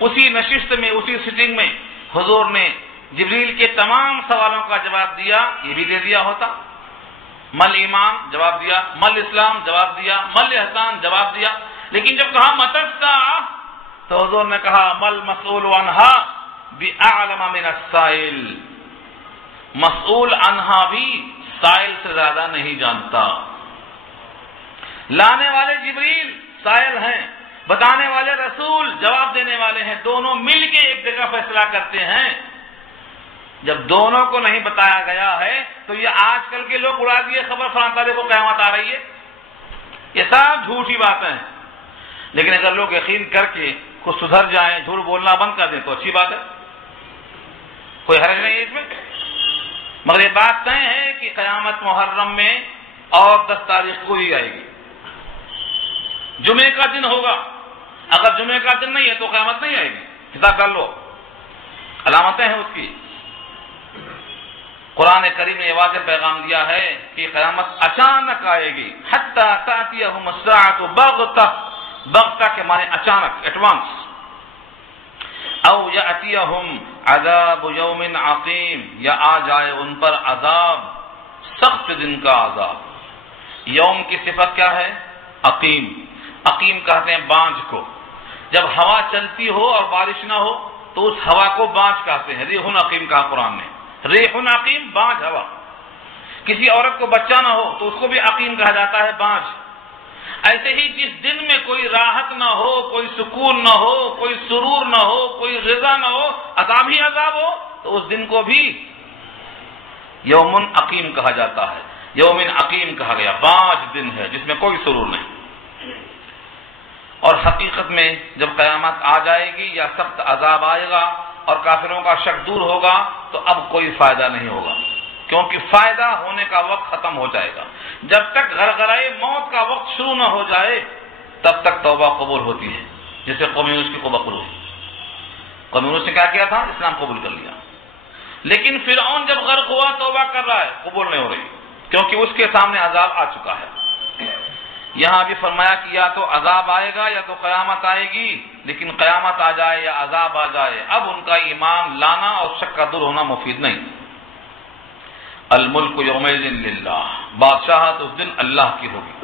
اسی نشست میں، اسی سٹنگ میں حضور نے جبریل کے تمام سوالوں کا جواب دیا، یہ بھی دے دیا ہوتا۔ مل ایمان جواب دیا، مل اسلام جواب دیا، مل احسان جواب دیا، لیکن جب کہا متی الساعہ تو حضور نے کہا مل مسئول عنہا بأعلم من السائل، مسئول عنہا بھی سائل سے زیادہ نہیں جانتا۔ لانے والے جبریل سائل ہیں، بتانے والے رسول جواب دینے والے ہیں، دونوں مل کے ایک جگہ فیصلہ کرتے ہیں۔ جب دونوں کو نہیں بتایا گیا ہے تو یہ آج کل کے لوگ اڑا دیے خبر فلاں تاریخ کو قیامت آ رہی ہے، یہ سب جھوٹی باتیں ہیں۔ لیکن اگر لوگ یقین کر کے خود سدھر جائیں، جھوٹ بولنا بند کر دیں تو اچھی بات ہے، کوئی حرج نہیں ہے اس میں۔ مگر یہ بات طے ہے کہ قیامت محرم میں اور 10 تاریخ کو ہی آئے گی، جمعے کا دن ہوگا۔ اگر جمعے کا دن نہیں ہے تو قیامت نہیں آئے گی، حساب کر لو، علامتیں ہیں اس کی۔ قرآن کریم نے یہ واضح پیغام دیا ہے کہ قیامت اچانک آئے گی، حتی تأتیہم الساعۃ بغتہ، بغتہ کے معنی اچانک، ایڈوانس۔ او یأتیہم عذاب یوم عقیم، یا آ جائے ان پر عذاب، سخت دن کا عذاب۔ یوم کی صفت کیا ہے؟ عقیم۔ عقیم کہتے ہیں بانجھ کو، جب ہوا چلتی ہو اور بارش نہ ہو تو اس ہوا کو بانجھ کہتے ہیں۔ ریح عقیم کہا قرآن نے، ریح عقیم بانجھ ہوا۔ کسی عورت کو بچہ نہ ہو تو اس کو بھی عقیم کہا جاتا ہے، بانجھ۔ ایسے ہی جس دن میں کوئی راحت نہ ہو، کوئی سکون نہ ہو، کوئی سرور نہ ہو، کوئی رضا نہ ہو، عذاب ہی عذاب ہو، تو اس دن کو بھی یوم عقیم کہا جاتا ہے۔ یوم عقیم کہا گیا، بانجھ دن ہے جس میں کوئی سرور نہیں۔ اور حقیقت میں جب قیامت آ جائے گی یا سخت عذاب آئے گا اور کافروں کا شک دور ہوگا تو اب کوئی فائدہ نہیں ہوگا، کیونکہ فائدہ ہونے کا وقت ختم ہو جائے گا۔ جب تک غرغرۂ موت کا وقت شروع نہ ہو جائے تب تک توبہ قبول ہوتی ہے، جیسے قوم یونس کی توبہ قبول ہوئی۔ قوم یونس نے کیا کیا تھا؟ اسلام قبول کر لیا، لیکن فرعون جب غرق ہوا توبہ کر رہا ہے، قبول نہیں ہو رہی، کیونکہ اس کے سامنے عذاب آ چکا ہے۔ یہاں بھی فرمایا کہ یا تو عذاب آئے گا یا تو قیامت آئے گی، لیکن قیامت آ جائے یا عذاب آ جائے اب ان کا ایمان لانا اور شک کا دور ہونا مفید نہیں۔ الملک یومئذ للہ، بادشاہت اس دن اللہ کی ہوگی۔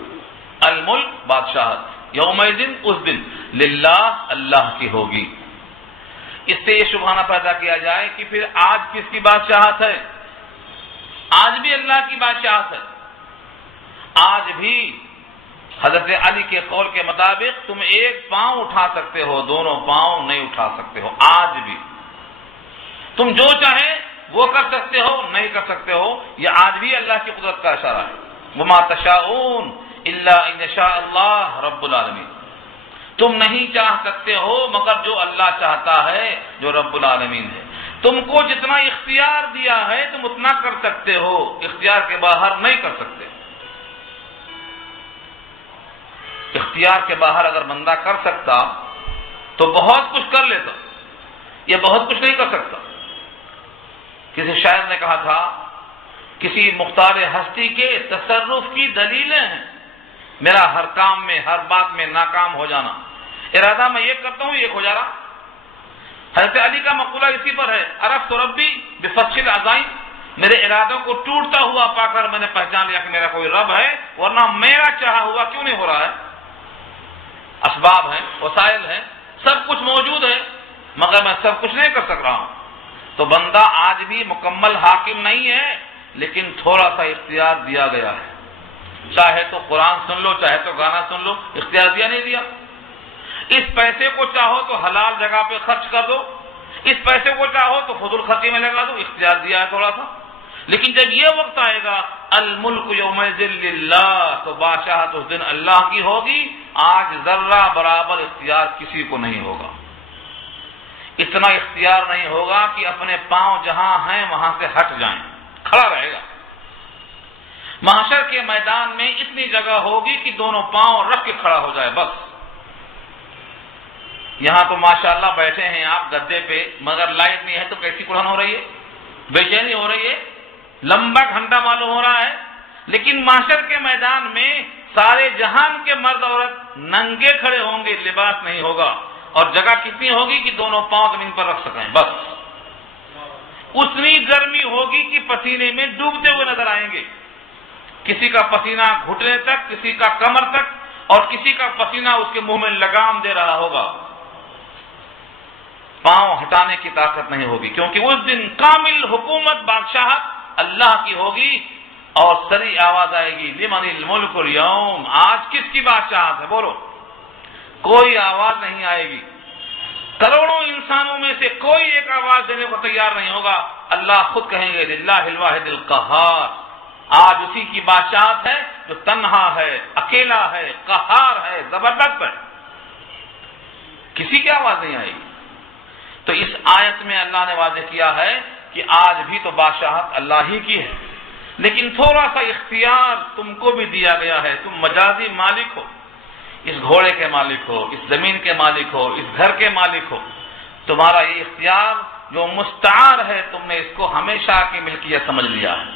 الملک بادشاہت یومئذ اس دن للہ اللہ کی ہوگی۔ اس سے یہ شبہانہ پیدا کیا جائے کہ پھر آج کس کی بادشاہت ہے؟ آج بھی اللہ کی بادشاہت ہے۔ آج بھی حضرت علی کے قول کے مطابق تم ایک پاؤں اٹھا سکتے ہو، دونوں پاؤں نہیں اٹھا سکتے ہو۔ آج بھی تم جو چاہے وہ کر سکتے ہو، نہیں کر سکتے ہو، یہ آج بھی اللہ کی قدرت کا اشارہ ہے۔ وما تشاءون الا ان یشاء اللہ رب العالمین، تم نہیں چاہ سکتے ہو مگر جو اللہ چاہتا ہے، جو رب العالمین ہے۔ تم کو جتنا اختیار دیا ہے تم اتنا کر سکتے ہو، اختیار کے باہر نہیں کر سکتے۔ اختیار کے باہر اگر بندہ کر سکتا تو بہت کچھ کر لیتا، یہ بہت کچھ نہیں کر سکتا۔ کسی شاعر نے کہا تھا کسی مختار ہستی کے تصرف کی دلیلیں ہیں میرا ہر کام میں، ہر بات میں ناکام ہو جانا، ارادہ میں یہ کرتا ہوں یہ ہو جا رہا۔ حضرت علی کا مقولہ اسی پر ہے، عرفت ربی بفتح العزائم، میرے ارادوں کو ٹوٹتا ہوا پا کر میں نے پہچان لیا کہ میرا کوئی رب ہے، ورنہ میرا چاہا ہوا کیوں نہیں ہو رہا ہے۔ اسباب ہیں، وسائل ہیں، سب کچھ موجود ہے، مگر میں سب کچھ نہیں کر سک رہا ہوں۔ تو بندہ آج بھی مکمل حاکم نہیں ہے، لیکن تھوڑا سا اختیار دیا گیا ہے۔ چاہے تو قرآن سن لو، چاہے تو گانا سن لو، اختیار دیا نہیں دیا؟ اس پیسے کو چاہو تو حلال جگہ پہ خرچ کر دو، اس پیسے کو چاہو تو فضول خرچی میں لگا دو، اختیار دیا ہے تھوڑا سا۔ لیکن جب یہ وقت آئے گا الملک یومئذ للہ، تو بادشاہت اس دن اللہ کی ہوگی۔ آج ذرہ برابر اختیار کسی کو نہیں ہوگا، اتنا اختیار نہیں ہوگا کہ اپنے پاؤں جہاں ہیں وہاں سے ہٹ جائیں، کھڑا رہے گا۔ محشر کے میدان میں اتنی جگہ ہوگی کہ دونوں پاؤں رکھ کے کھڑا ہو جائے بس۔ یہاں تو ماشاءاللہ بیٹھے ہیں آپ گدے پہ، مگر لائٹ نہیں ہے تو کیسی قرآن ہو رہی ہے، بے چینی ہو رہی ہے، لمبا گھنٹہ معلوم ہو رہا ہے۔ لیکن محشر کے میدان میں سارے جہان کے مرد عورت ننگے کھڑے ہوں گے، لباس نہیں ہوگا، اور جگہ کتنی ہوگی کہ دونوں پاؤں زمین پر رکھ سکیں، بس اتنی گرمی ہوگی کہ پسینے میں ڈوبتے ہوئے نظر آئیں گے، کسی کا پسینہ گھٹنے تک، کسی کا کمر تک، اور کسی کا پسینہ اس کے منہ میں لگام دے رہا ہوگا، پاؤں ہٹانے کی طاقت نہیں ہوگی، کیونکہ اس دن کامل حکومت بادشاہت اللہ کی ہوگی، اور سری آواز آئے گی لمن الملک اليوم، آج کس کی بادشاہت ہے، بولو، کوئی آواز نہیں آئے گی، کروڑوں انسانوں میں سے کوئی ایک آواز دینے کو تیار نہیں ہوگا، اللہ خود کہیں گے للہ الواحد القہار، آج اسی کی بادشاہت ہے جو تنہا ہے، اکیلا ہے، قہار ہے، زبردست ہے، کسی کی آواز نہیں آئے گی۔ تو اس آیت میں اللہ نے واضح کیا ہے کہ آج بھی تو بادشاہت اللہ ہی کی ہے، لیکن تھوڑا سا اختیار تم کو بھی دیا گیا ہے، تم مجازی مالک ہو، اس گھوڑے کے مالک ہو، اس زمین کے مالک ہو، اس گھر کے مالک ہو، تمہارا یہ اختیار جو مستعار ہے تم نے اس کو ہمیشہ کی ملکیت سمجھ لیا ہے۔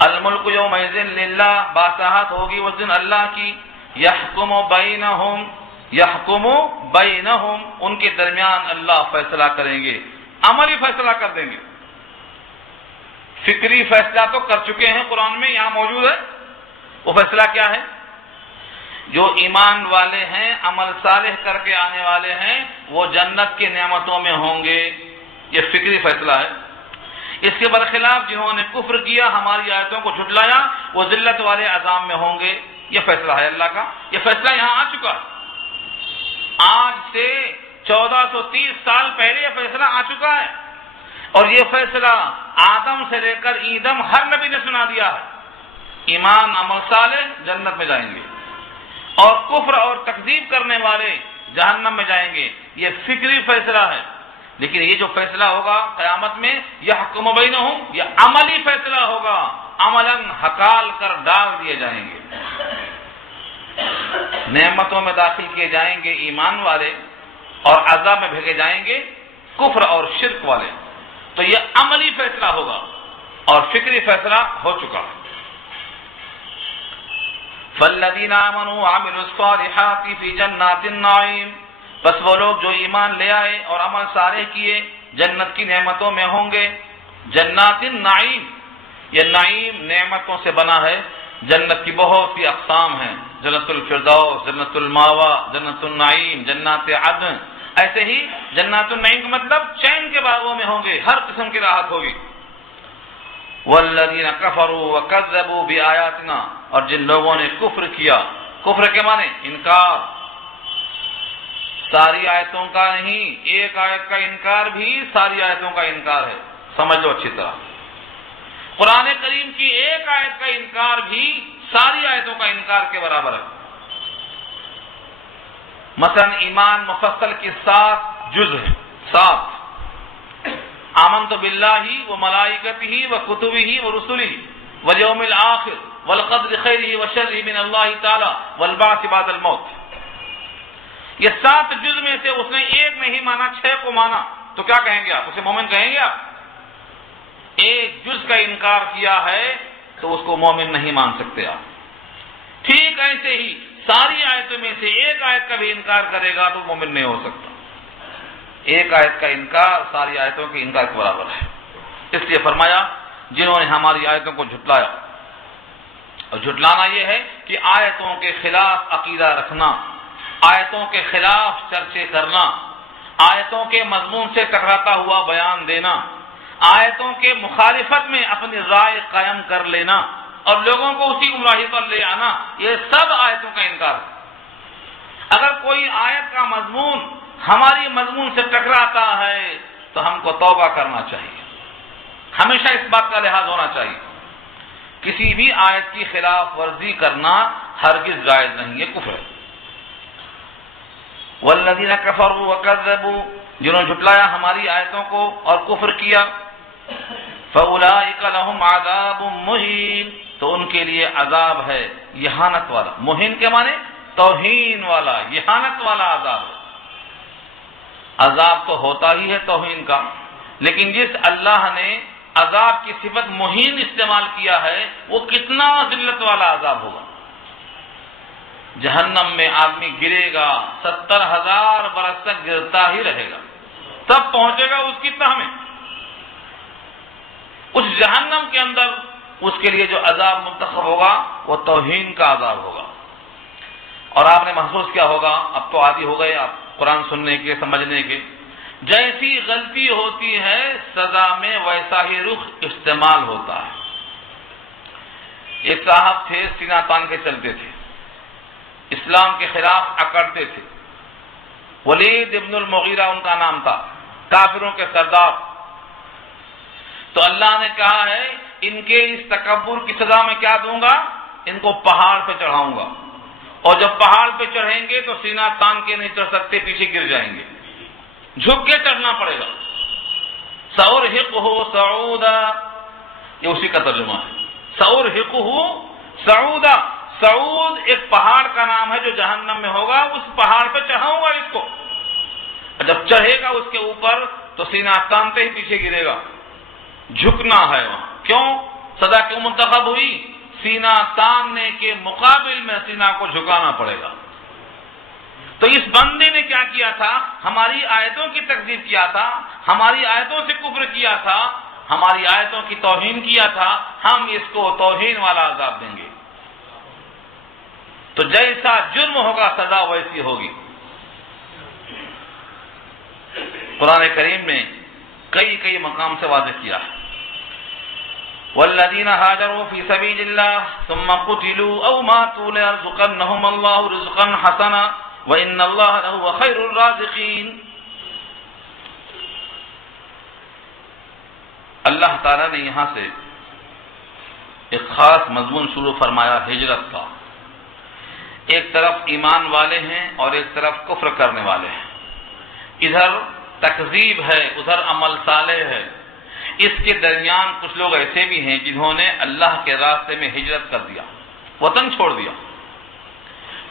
الملک یومئذ للہ، بادشاہت ہوگی اس دن اللہ کی، یحکم بینہم، ان کے درمیان اللہ فیصلہ کریں گے، عملی فیصلہ کر دیں گے، فکری فیصلہ تو کر چکے ہیں، قرآن میں یہاں موجود ہے، وہ فیصلہ کیا ہے؟ جو ایمان والے ہیں، عمل صالح کر کے آنے والے ہیں، وہ جنت کی نعمتوں میں ہوں گے، یہ فکری فیصلہ ہے۔ اس کے برخلاف جنہوں نے کفر کیا، ہماری آیتوں کو جھٹلایا، وہ ذلت والے عذاب میں ہوں گے، یہ فیصلہ ہے اللہ کا، یہ فیصلہ یہاں آ چکا، آج سے 1430 سال پہلے یہ فیصلہ آ چکا ہے، اور یہ فیصلہ آدم سے لے کر ایدم ہر نبی نے سنا دیا ہے، ایمان عمل صالح جنت میں جائیں گے، اور کفر اور تکذیب کرنے والے جہنم میں جائیں گے، یہ فکری فیصلہ ہے۔ لیکن یہ جو فیصلہ ہوگا قیامت میں، یحکم بینہم، یہ عملی فیصلہ ہوگا، عملاً ہکال کر ڈال دیے جائیں گے، نعمتوں میں داخل کیے جائیں گے ایمان والے، اور عذاب میں بھیجے جائیں گے کفر اور شرک والے، تو یہ عملی فیصلہ ہوگا، اور فکری فیصلہ ہو چکا ہے۔ فالذین آمنوا وعملوا الصالحات فی جنات النعیم، بس وہ لوگ جو ایمان لے آئے اور عمل صالح کیے جنت کی نعمتوں میں ہوں گے، جنات النعیم، یہ نعیم نعمتوں سے بنا ہے، جنت کی بہت سی اقسام ہیں، جنت الفردوس، جنت الماوا، جنت النعیم، جنات عدن، ایسے ہی جنات النعیم کا مطلب چین کے باغوں میں ہوں گے، ہر قسم کی راحت ہوگی۔ والذین کفروا وکذبوا بآیاتنا، اور جن لوگوں نے کفر کیا، کفر کے معنی انکار، ساری آیتوں کا نہیں، ایک آیت کا انکار بھی ساری آیتوں کا انکار ہے، سمجھ لو اچھی طرح، قرآن کریم کی ایک آیت کا انکار بھی ساری آیتوں کا انکار کے برابر ہے۔ مثلا ایمان مفصل کی 7 جز ہیں، 7، آمنت باللہ وملائکتہ وکتبہ ورسلہ والیوم الآخر والقدر خیرہ وشرہ من اللہ تعالی والبعث بعد الموت، یہ 7 جز میں سے اس نے ایک نہیں مانا، 6 کو مانا، تو کیا کہیں گے آپ؟ اسے مومن کہیں گے آپ؟ ایک جز کا انکار کیا ہے تو اس کو مومن نہیں مان سکتے آپ۔ ٹھیک ایسے ہی ساری آیتوں میں سے ایک آیت کا بھی انکار کرے گا تو مومن نہیں ہو سکتا، ایک آیت کا انکار ساری آیتوں کے انکار کے برابر ہے۔ اس لیے فرمایا جنہوں نے ہماری آیتوں کو جھٹلایا، اور جھٹلانا یہ ہے کہ آیتوں کے خلاف عقیدہ رکھنا، آیتوں کے خلاف چرچے کرنا، آیتوں کے مضمون سے ٹکراتا ہوا بیان دینا، آیتوں کے مخالفت میں اپنی رائے قائم کر لینا اور لوگوں کو اسی گمراہی پر لے آنا، یہ سب آیتوں کا انکار ہے۔ اگر کوئی آیت کا مضمون ہماری مضمون سے ٹکراتا ہے تو ہم کو توبہ کرنا چاہیے، ہمیشہ اس بات کا لحاظ ہونا چاہیے، کسی بھی آیت کی خلاف ورزی کرنا ہرگز جائز نہیں، یہ کفر ہے۔ والذین کفروا وکذبوا، جنہوں نے جھٹلایا ہماری آیتوں کو اور کفر کیا، فاولئک لہم عذاب مہین، تو ان کے لیے عذاب ہے اہانت والا، مہین کے معنی توہین والا، اہانت والا عذاب ہے۔ عذاب تو ہوتا ہی ہے توہین کا، لیکن جس اللہ نے عذاب کی صفت مہین استعمال کیا ہے وہ کتنا ذلت والا عذاب ہوگا۔ جہنم میں آدمی گرے گا 70,000 برس تک گرتا ہی رہے گا، تب پہنچے گا اس کی تہ میں۔ اس جہنم کے اندر اس کے لیے جو عذاب منتخب ہوگا وہ توہین کا عذاب ہوگا۔ اور آپ نے محسوس کیا ہوگا، اب تو عادی ہو گئے آپ قرآن سننے کے، سمجھنے کے، جیسی غلطی ہوتی ہے سزا میں ویسا ہی رخ استعمال ہوتا ہے۔ ایک صاحب تھے، سینہ تان کے چلتے تھے، اسلام کے خلاف اکڑتے تھے، ولید ابن المغیرہ ان کا نام تھا، کافروں کے سردار۔ تو اللہ نے کہا ہے ان کے اس تکبر کی سزا میں کیا دوں گا، ان کو پہاڑ پہ چڑھاؤں گا، اور جب پہاڑ پہ چڑھیں گے تو سینہ تان کے نہیں چڑھ سکتے، پیچھے گر جائیں گے، جھک کے چڑھنا پڑے گا۔ سأرهقه صعودا، یہ اسی کا ترجمہ ہے، سأرهقه صعودا۔ سعود ایک پہاڑ کا نام ہے جو جہنم میں ہوگا، اس پہاڑ پہ چڑھاؤں گا اس کو، جب چڑھے گا اس کے اوپر تو سینہ تانتے ہی پیچھے گرے گا، جھکنا ہے وہاں۔ کیوں سزا کیوں منتخب ہوئی؟ سینہ تاننے کے مقابل میں سینہ کو جھکانا پڑے گا۔ تو اس بندے نے کیا کیا تھا؟ ہماری آیتوں کی تکذیب کیا تھا، ہماری آیتوں سے کفر کیا تھا، ہماری آیتوں کی توہین کیا تھا، ہم اس کو توہین والا عذاب دیں گے۔ تو جیسا جرم ہوگا سزا ویسی ہوگی۔ قرآن کریم نے کئی مقام سے واضح کیا ہے، والذین هاجروا فی سبیل اللہ ثم قتلوا او ماتوا لیرزقنہم اللہ رزقا حسنا وان اللہ لہو خیر الرازقین۔ اللہ تعالیٰ نے یہاں سے ایک خاص مضمون شروع فرمایا ہجرت کا۔ ایک طرف ایمان والے ہیں اور ایک طرف کفر کرنے والے ہیں، ادھر تکذیب ہے ادھر عمل صالح ہے۔ اس کے درمیان کچھ لوگ ایسے بھی ہیں جنہوں نے اللہ کے راستے میں ہجرت کر دیا، وطن چھوڑ دیا۔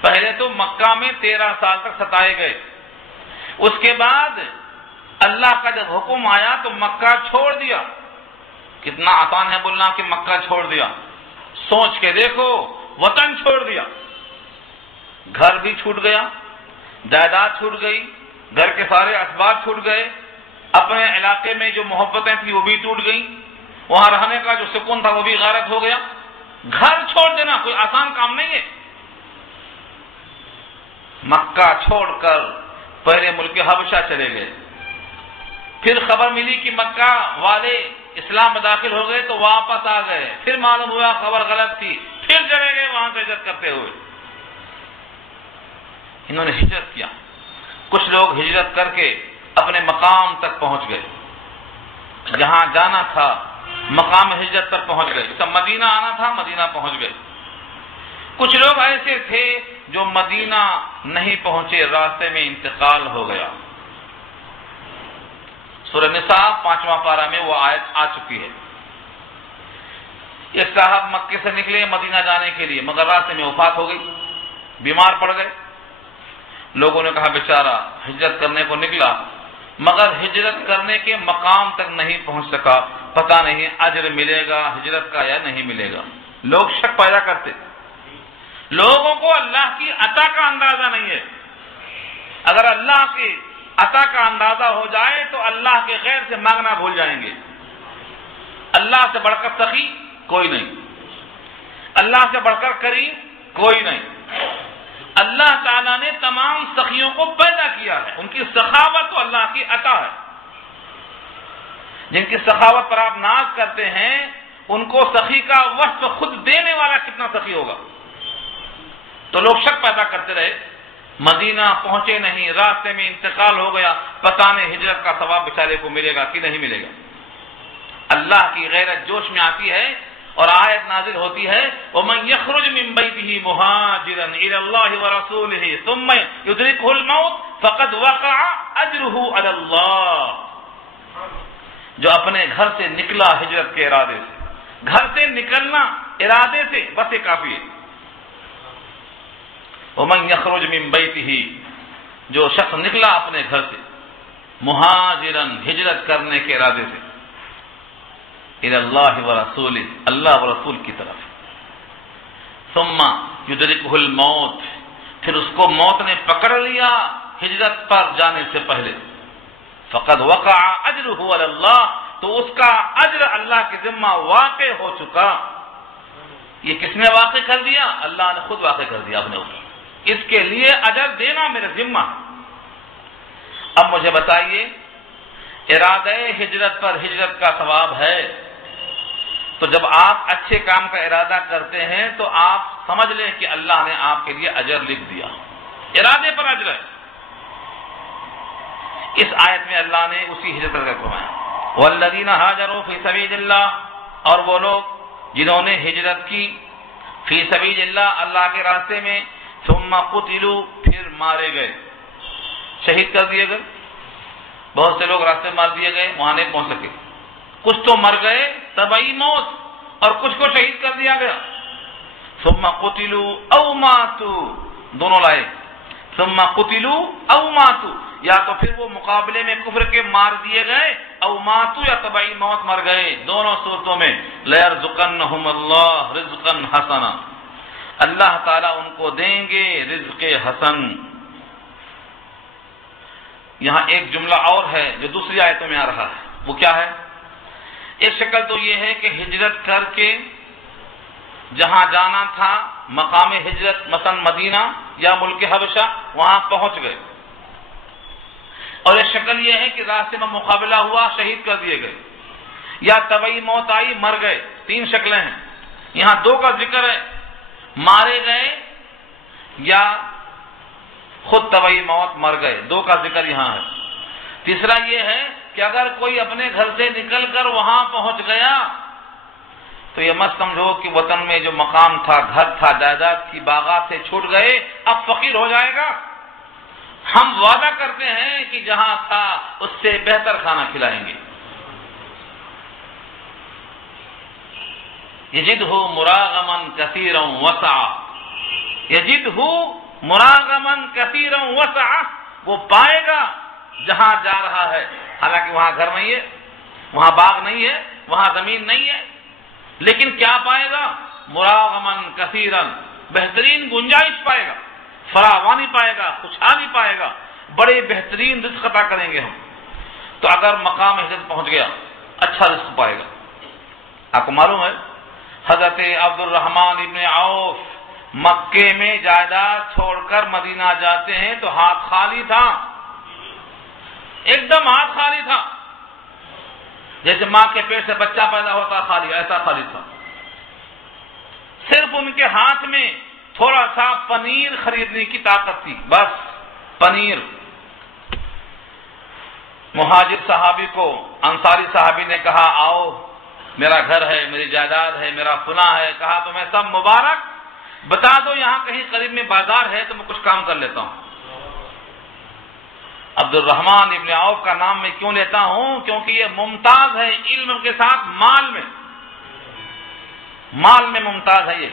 پہلے تو مکہ میں 13 سال تک ستائے گئے، اس کے بعد اللہ کا جب حکم آیا تو مکہ چھوڑ دیا۔ کتنا آسان ہے بولنا کہ مکہ چھوڑ دیا، سوچ کے دیکھو، وطن چھوڑ دیا، گھر بھی چھوٹ گیا، جائیداد چھوٹ گئی، گھر کے سارے اسباب چھوٹ گئے، اپنے علاقے میں جو محبتیں تھیں وہ بھی ٹوٹ گئیں، وہاں رہنے کا جو سکون تھا وہ بھی غارت ہو گیا۔ گھر چھوڑ دینا کوئی آسان کام نہیں ہے۔ مکہ چھوڑ کر پہلے ملک حبشہ چلے گئے، پھر خبر ملی کہ مکہ والے اسلام میں داخل ہو گئے تو واپس آ گئے، پھر معلوم ہوا خبر غلط تھی، پھر چلے گئے وہاں سے ہجرت کرتے ہوئے۔ انہوں نے ہجرت کیا، کچھ لوگ ہجرت کر کے اپنے مقام تک پہنچ گئے، جہاں جانا تھا مقام ہجرت تک پہنچ گئے، سب مدینہ آنا تھا مدینہ پہنچ گئے۔ کچھ لوگ ایسے تھے جو مدینہ نہیں پہنچے، راستے میں انتقال ہو گیا۔ سورہ نساء 5واں پارہ میں وہ آیت آ چکی ہے۔ یہ صاحب مکے سے نکلے مدینہ جانے کے لیے، مگر راستے میں وفات ہو گئی، بیمار پڑ گئے۔ لوگوں نے کہا بیچارہ ہجرت کرنے کو نکلا مگر ہجرت کرنے کے مقام تک نہیں پہنچ سکا، پتہ نہیں اجر ملے گا ہجرت کا یا نہیں ملے گا۔ لوگ شک پیدا کرتے، لوگوں کو اللہ کی عطا کا اندازہ نہیں ہے۔ اگر اللہ کی عطا کا اندازہ ہو جائے تو اللہ کے غیر سے مانگنا بھول جائیں گے۔ اللہ سے بڑھ کر سخی کوئی نہیں، اللہ سے بڑھ کر کریم کوئی نہیں۔ اللہ تعالیٰ نے تمام سخیوں کو پیدا کیا ہے، ان کی سخاوت تو اللہ کی عطا ہے۔ جن کی سخاوت پر آپ ناز کرتے ہیں ان کو سخی کا وصف خود دینے والا کتنا سخی ہوگا۔ تو لوگ شک پیدا کرتے رہے، مدینہ پہنچے نہیں، راستے میں انتقال ہو گیا، پتہ نہیں ہجرت کا ثواب بیچارے کو ملے گا کہ نہیں ملے گا۔ اللہ کی غیرت جوش میں آتی ہے اور آیت نازل ہوتی ہے، وَمَنْ يَخْرُجْ مِنْ بَيْتِهِ مُهَاجِرًا إِلَى اللَّهِ وَرَسُولِهِ ثُمَّ يُدْرِكْهُ الْمَوْتُ فَقَدْ وَقَعَ أَجْرُهُ عَلَى اللَّهِ۔ جو اپنے گھر سے نکلا ہجرت کے ارادے سے، گھر سے نکلنا ارادے سے بس یہ کافی ہے۔ وَمَنْ يَخْرُجْ مِنْ بَيْتِهِ، جو شخص نکلا اپنے گھر سے، مہاجرًا ہجرت کرنے کے ارادے سے، إِلَى اللَّهِ وَرَسُولِهِ اللہ و رسول کی طرف، ثُمَّ يُدْرِكُهُ الْمَوْتُ پھر اس کو موت نے پکڑ لیا ہجرت پر جانے سے پہلے، فقد وقع اجرہ علی اللہ، تو اس کا اجر اللہ کے ذمہ واقع ہو چکا۔ یہ کس نے واقع کر دیا؟ اللہ نے خود واقع کر دیا اپنے اوپر، اس کے لیے اجر دینا میرے ذمہ۔ اب مجھے بتائیے، ارادہ ہجرت پر ہجرت کا ثواب ہے، تو جب آپ اچھے کام کا ارادہ کرتے ہیں تو آپ سمجھ لیں کہ اللہ نے آپ کے لیے اجر لکھ دیا، ارادے پر اجر ہے۔ اس آیت میں اللہ نے اسی ہجرت کا فرمایا، والذین ہاجروا فی سبیل اللہ، اور وہ لوگ جنہوں نے ہجرت کی فی سبیل اللہ، اللہ کے راستے میں، ثم قتلوا، پھر مارے گئے، شہید کر دیے گئے۔ بہت سے لوگ راستے مار دیے گئے، وہاں نہیں پہنچ سکے، کچھ تو مر گئے طبعی موت، اور کچھ کو شہید کر دیا گیا۔ ثم قتلوا او ماتوا، دونوں لائے، ثم قتلوا او ماتوا، یا تو پھر وہ مقابلے میں کفر کے مار دیے گئے، او ماتوا، یا طبعی موت مر گئے، دونوں صورتوں میں لَيَرْزُقَنَّهُمُ اللَّهُ رِزْقًا حَسَنًا، اللہ تعالیٰ ان کو دیں گے رزق حسن۔ یہاں ایک جملہ اور ہے جو دوسری آیتوں میں آ رہا ہے، وہ کیا ہے؟ ایک شکل تو یہ ہے کہ ہجرت کر کے جہاں جانا تھا مقام ہجرت، مثلا مدینہ یا ملک حبشہ، وہاں پہنچ گئے، اور ایک شکل یہ ہے کہ راستے میں مقابلہ ہوا، شہید کر دیے گئے، یا طبعی موت آئی، مر گئے۔ تین شکلیں ہیں، یہاں دو کا ذکر ہے، مارے گئے یا خود طبعی موت مر گئے، دو کا ذکر یہاں ہے۔ تیسرا یہ ہے کہ اگر کوئی اپنے گھر سے نکل کر وہاں پہنچ گیا تو یہ مت سمجھو کہ وطن میں جو مقام تھا، گھر تھا، جائیداد کی، باغات سے چھوٹ گئے، اب فقیر ہو جائے گا۔ ہم وعدہ کرتے ہیں کہ جہاں تھا اس سے بہتر کھانا کھلائیں گے۔ یجدہ مراغما کثیرا وسعا، یجدہ مراغما کثیرا وسعا، وہ پائے گا جہاں جا رہا ہے، حالانکہ وہاں گھر نہیں ہے، وہاں باغ نہیں ہے، وہاں زمین نہیں ہے، لیکن کیا پائے گا؟ مراغما کثیرا، بہترین گنجائش پائے گا، فراوانی پائے گا، خوشحالی پائے گا، بڑے بہترین رزق عطا کریں گے ہم۔ تو اگر مقام ہجرت پہنچ گیا اچھا رزق پائے گا۔ آپ کو معلوم ہے حضرت عبد الرحمن ابن عوف مکے میں جائیداد چھوڑ کر مدینہ جاتے ہیں تو ہاتھ خالی تھا، ایک دم ہاتھ خالی تھا، جیسے ماں کے پیٹ سے بچہ پیدا ہوتا خالی، ایسا خالی تھا۔ صرف ان کے ہاتھ میں تھوڑا سا پنیر خریدنے کی طاقت تھی، بس پنیر۔ مہاجر صحابی کو انصاری صحابی نے کہا آؤ میرا گھر ہے، میری جائیداد ہے، میرا فلاں ہے، کہا تو میں سب مبارک، بتا دو یہاں کہیں قریب میں بازار ہے تو میں کچھ کام کر لیتا ہوں۔ عبد الرحمن ابن عوف کا نام میں کیوں لیتا ہوں؟ کیونکہ یہ ممتاز ہے علم کے ساتھ، مال میں ممتاز ہے یہ،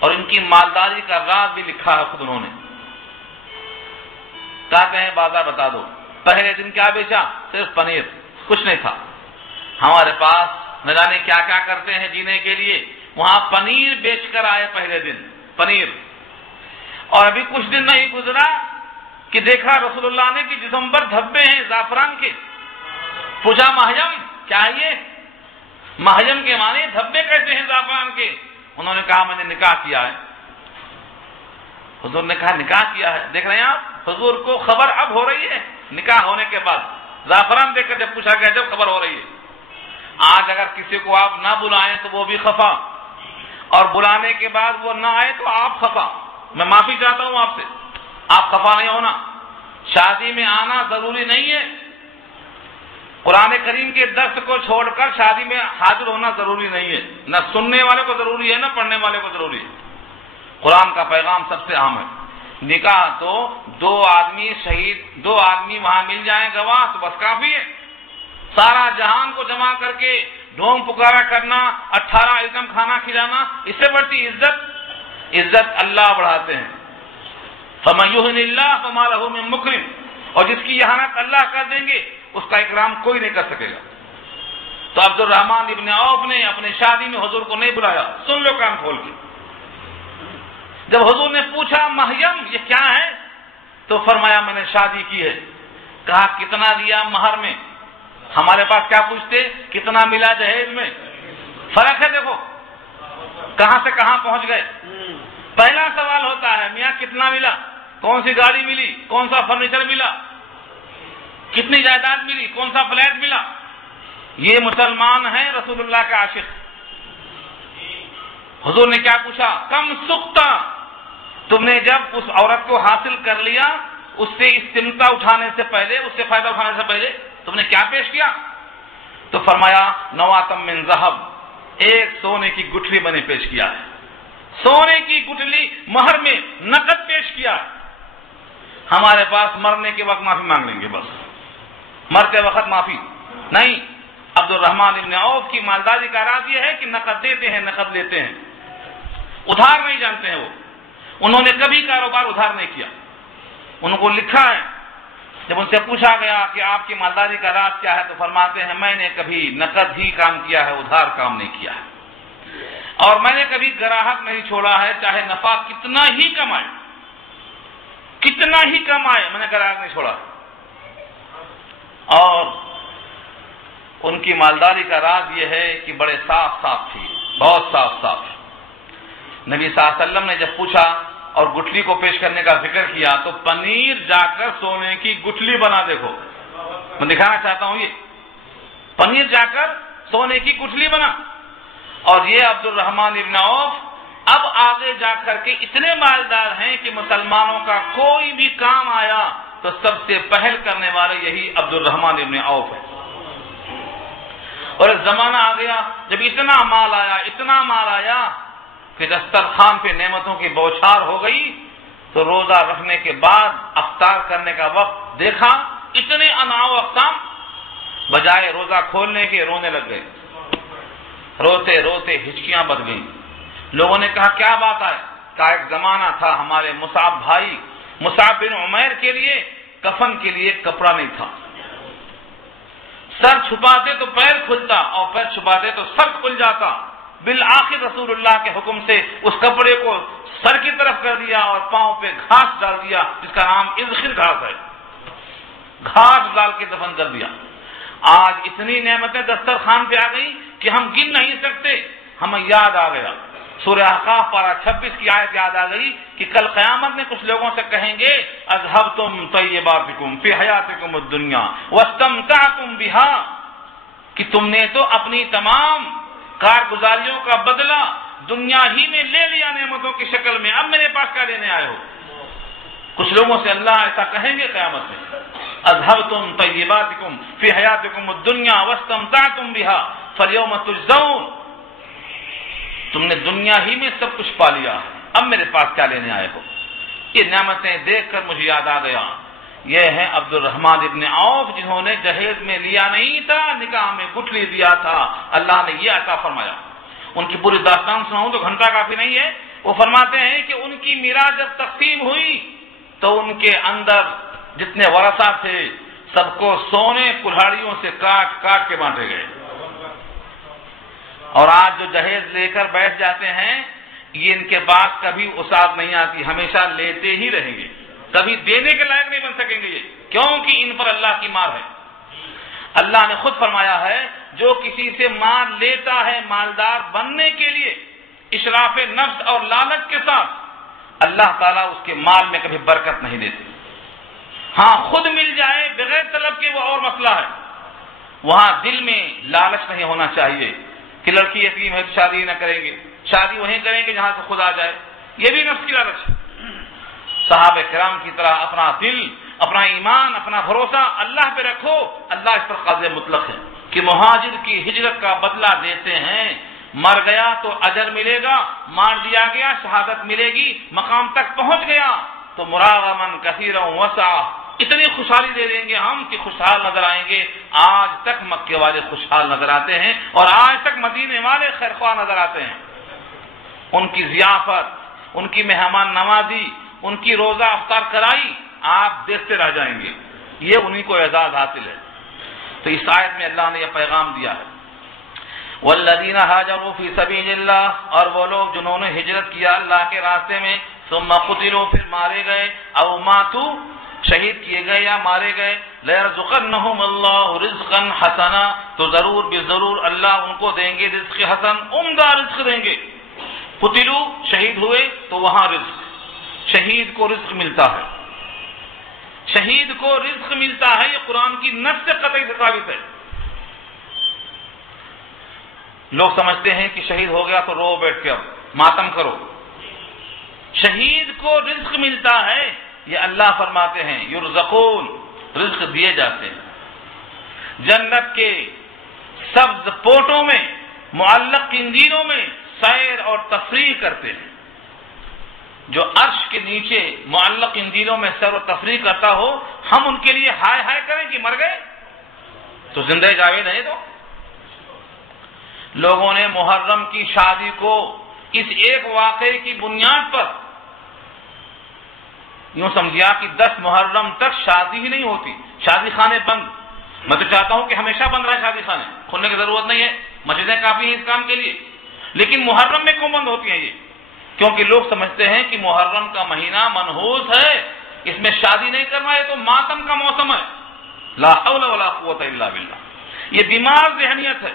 اور ان کی مالداری کا راز بھی لکھا ہے خود انہوں نے۔ کہتے ہیں بازار بتا دو، پہلے دن کیا بیچا؟ صرف پنیر، کچھ نہیں تھا۔ ہمارے پاس نہ جانے کیا کیا کرتے ہیں جینے کے لیے، وہاں پنیر بیچ کر آئے پہلے دن، پنیر۔ اور ابھی کچھ دن نہیں گزرا کہ دیکھا رسول اللہ نے کہ جسم پر دھبے ہیں زعفران کے۔ پوچھا مہجم کیا ہے یہ؟ مہجم کے معنی دھبے کیسے ہیں زعفران کے؟ انہوں نے کہا میں نے نکاح کیا ہے۔ حضور نے کہا نکاح کیا ہے؟ دیکھ رہے ہیں آپ، حضور کو خبر اب ہو رہی ہے نکاح ہونے کے بعد، زعفران دیکھ کر جب پوچھا گیا جب خبر ہو رہی ہے۔ آج اگر کسی کو آپ نہ بلائیں تو وہ بھی خفا، اور بلانے کے بعد وہ نہ آئے تو آپ خفا۔ میں معافی چاہتا ہوں آپ سے، آپ خفا نہیں ہونا۔ شادی میں آنا ضروری نہیں ہے، قرآن کریم کے درس کو چھوڑ کر شادی میں حاضر ہونا ضروری نہیں ہے، نہ سننے والے کو ضروری ہے نہ پڑھنے والے کو ضروری ہے۔ قرآن کا پیغام سب سے اہم ہے۔ نکاح تو دو آدمی وہاں مل جائیں گواہ تو بس کافی ہے۔ سارا جہان کو جمع کر کے ڈھونگ پکارا کرنا، 18 آئٹم کھانا کھلانا، اس سے بڑھتی عزت اللہ بڑھاتے ہیں۔ فَمَن يُهِنِ اللَّهُ فَمَا لَهُ مِن مُكْرِمٍ، اور جس کی اہانت اللہ کر دیں گے اس کا اکرام کوئی نہیں کر سکے گا۔ تو عبد الرحمن ابن عوف نے اپنے شادی میں حضور کو نہیں بلایا، سن لو کان کھول کے۔ جب حضور نے پوچھا محیم یہ کیا ہے تو فرمایا میں نے شادی کی ہے. کہا کتنا دیا مہر میں؟ ہمارے پاس کیا پوچھتے کتنا ملا جہیز میں؟ فرق ہے دیکھو کہاں سے کہاں پہنچ گئے. پہلا سوال ہوتا ہے میاں کتنا ملا، کون سی گاڑی ملی، کون سا فرنیچر ملا، کتنی جائیداد ملی، کون سا فلیٹ ملا. یہ مسلمان ہیں رسول اللہ کے عاشق. حضور نے کیا پوچھا کم سکتا، تم نے جب اس عورت کو حاصل کر لیا اس سے استمتاع اٹھانے سے پہلے، اس سے فائدہ اٹھانے سے پہلے تم نے کیا پیش کیا؟ تو فرمایا نواتم من ذہب، ایک سونے کی گٹھلی میں نے پیش کیا ہے. سونے کی گٹھلی مہر میں نقد پیش کیا ہے. ہمارے پاس مرنے کے وقت معافی مانگ لیں گے، بس مرتے وقت معافی نہیں. عبد الرحمن ابن عوف کی مالداری کا راز یہ ہے کہ نقد دیتے ہیں نقد لیتے ہیں، ادھار نہیں جانتے ہیں. وہ انہوں نے کبھی کاروبار ادھار نہیں کیا. ان کو لکھا ہے جب ان سے پوچھا گیا کہ آپ کی مالداری کا راز کیا ہے تو فرماتے ہیں میں نے کبھی نقد ہی کام کیا ہے، ادھار کام نہیں کیا ہے. اور میں نے کبھی گراہک نہیں چھوڑا ہے، چاہے نفع کتنا ہی کمائے میں نے گراہک نہیں چھوڑا. اور ان کی مالداری کا راز یہ ہے کہ بڑے صاف تھی، بہت صاف. نبی صلی اللہ علیہ وسلم نے جب پوچھا اور گٹھلی کو پیش کرنے کا ذکر کیا تو پنیر جا کر سونے کی گٹھلی بنا. دیکھو میں دکھانا چاہتا ہوں، یہ پنیر جا کر سونے کی گٹھلی بنا. اور یہ عبد الرحمن ابن عوف اب آگے جا کر کے اتنے مالدار ہیں کہ مسلمانوں کا کوئی بھی کام آیا تو سب سے پہل کرنے والے یہی عبد الرحمن ابن عوف ہے. اور زمانہ آ گیا جب اتنا مال آیا کہ دسترخوان پہ نعمتوں کی بوچھار ہو گئی تو روزہ رکھنے کے بعد افطار کرنے کا وقت دیکھا اتنے انواع و اقسام، بجائے روزہ کھولنے کے رونے لگ گئے. روتے روتے ہچکیاں بچ گئیں. لوگوں نے کہا کیا بات ہے؟ کہا ایک زمانہ تھا ہمارے مصعب بھائی مصعب بن عمیر کے لیے کفن کے لیے کپڑا نہیں تھا. سر چھپاتے تو پیر کھلتا اور پیر چھپاتے تو سر کھل جاتا. بالآخر رسول اللہ کے حکم سے اس کپڑے کو سر کی طرف کر دیا اور پاؤں پہ گھاس ڈال دیا جس کا نام اذخر گھاس ہے. گھاس ڈال کے دفن کر دیا. آج اتنی نعمتیں دسترخوان پہ آ گئی کہ ہم گن نہیں سکتے. ہمیں یاد آ گیا سورہ احقاف پارہ 26 کی آیت یاد آ گئی کہ کل قیامت میں کچھ لوگوں سے کہیں گے اذهبتم طیباتکم فی حیاتکم الدنیا واستمتعتم بها، کہ تم نے تو اپنی تمام کارگزاریوں کا بدلہ دنیا ہی میں لے لیا نعمتوں کی شکل میں، اب میرے پاس کیا لینے آئے ہو؟ کچھ لوگوں سے اللہ ایسا کہیں گے قیامت میں اذهبتم طیباتکم فی حیاتکم الدنیا واستمتعتم بها فالیوم تجزون، تم نے دنیا ہی میں سب کچھ پا لیا، اب میرے پاس کیا لینے آئے ہو؟ یہ نعمتیں دیکھ کر مجھے یاد آ گیا یہ ہیں عبد الرحمن ابن عوف جنہوں نے جہیز میں لیا نہیں تھا، نکاح میں گٹھلی دیا تھا، اللہ نے یہ عطا فرمایا. ان کی پوری داستان سناؤں تو گھنٹہ کافی نہیں ہے. وہ فرماتے ہیں کہ ان کی میراث جب تقسیم ہوئی تو ان کے اندر جتنے ورثہ تھے سب کو سونے کلہاڑیوں سے کاٹ کاٹ کے بانٹے گئے. اور آج جو جہیز لے کر بیٹھ جاتے ہیں یہ ان کے بعد کبھی وسعت نہیں آتی، ہمیشہ لیتے ہی رہیں گے، کبھی دینے کے لائق نہیں بن سکیں گے یہ، کیونکہ ان پر اللہ کی مار ہے. اللہ نے خود فرمایا ہے جو کسی سے مال لیتا ہے مالدار بننے کے لیے اشراف نفس اور لالچ کے ساتھ، اللہ تعالیٰ اس کے مال میں کبھی برکت نہیں دیتے. ہاں خود مل جائے بغیر طلب کے وہ اور مسئلہ ہے، وہاں دل میں لالچ نہیں ہونا چاہیے کہ لڑکی یتیم ہے شادی نہ کریں گے، شادی وہیں کریں گے جہاں سے خود آ جائے، یہ بھی نفس کی لالچ ہے. صحابہ کرام کی طرح اپنا دل، اپنا ایمان، اپنا بھروسہ اللہ پہ رکھو. اللہ اس پر قاضی مطلق ہے کہ مہاجر کی ہجرت کا بدلہ دیتے ہیں. مر گیا تو اجر ملے گا، مار دیا گیا شہادت ملے گی، مقام تک پہنچ گیا تو مراغمن کثیرا وسعا، اتنی خوشحالی دے دیں گے ہم کہ خوشحال نظر آئیں گے. آج تک مکے والے خوشحال نظر آتے ہیں اور آج تک مدینے والے خیرخواہ نظر آتے ہیں. ان کی ضیافت، ان کی مہمان نوازی، ان کی روزہ افطار کرائی آپ دیکھتے رہ جائیں گے. یہ انہی کو اعزاز حاصل ہے. تو اس آیت میں اللہ نے یہ پیغام دیا ہے والذین ہاجروا فی سبیل اللہ، اور وہ لوگ جنہوں نے ہجرت کیا اللہ کے راستے میں، ثم قتلوا پھر مارے گئے، او ماتوا شہید کیے گئے یا مارے گئے، لَيَرْزُقَنَّهُمُ اللَّهُ رِزْقًا حَسَنًا تو ضرور بضرور اللہ ان کو دیں گے رزق حسن، عمدہ رزق دیں گے۔ قتلوا شہید ہوئے تو وہاں رزق، شہید کو رزق ملتا ہے، شہید کو رزق ملتا ہے، یہ قرآن کی نص سے قطعی ثابت ہے۔ لوگ سمجھتے ہیں کہ شہید ہو گیا تو رو بیٹھ کے اب ماتم کرو، شہید کو رزق ملتا ہے، یہ اللہ فرماتے ہیں یرزقون، رزق دیے جاتے ہیں۔ جنت کے سبز پوٹوں میں معلق قندیلوں میں سیر اور تفریح کرتے ہیں، جو عرش کے نیچے معلق قندیلوں میں سیر و تفریح کرتا ہو، ہم ان کے لیے ہائے ہائے کریں کہ مر گئے تو زندہ جاوید نہیں۔ تو لوگوں نے محرم کی شادی کو اس ایک واقعے کی بنیاد پر یوں سمجھا کہ 10 محرم تک شادی ہی نہیں ہوتی، شادی خانے بند۔ میں تو چاہتا ہوں کہ ہمیشہ بند رہے شادی خانے، کھلنے کی ضرورت نہیں ہے، مسجدیں کافی ہیں اس کام کے لیے، لیکن محرم میں کیوں بند ہوتی ہیں یہ؟ کیونکہ لوگ سمجھتے ہیں کہ محرم کا مہینہ منحوس ہے، اس میں شادی نہیں کرنا، یہ تو ماتم کا موسم ہے۔ لا حول ولا قوت الا باللہ، یہ بیمار ذہنیت ہے۔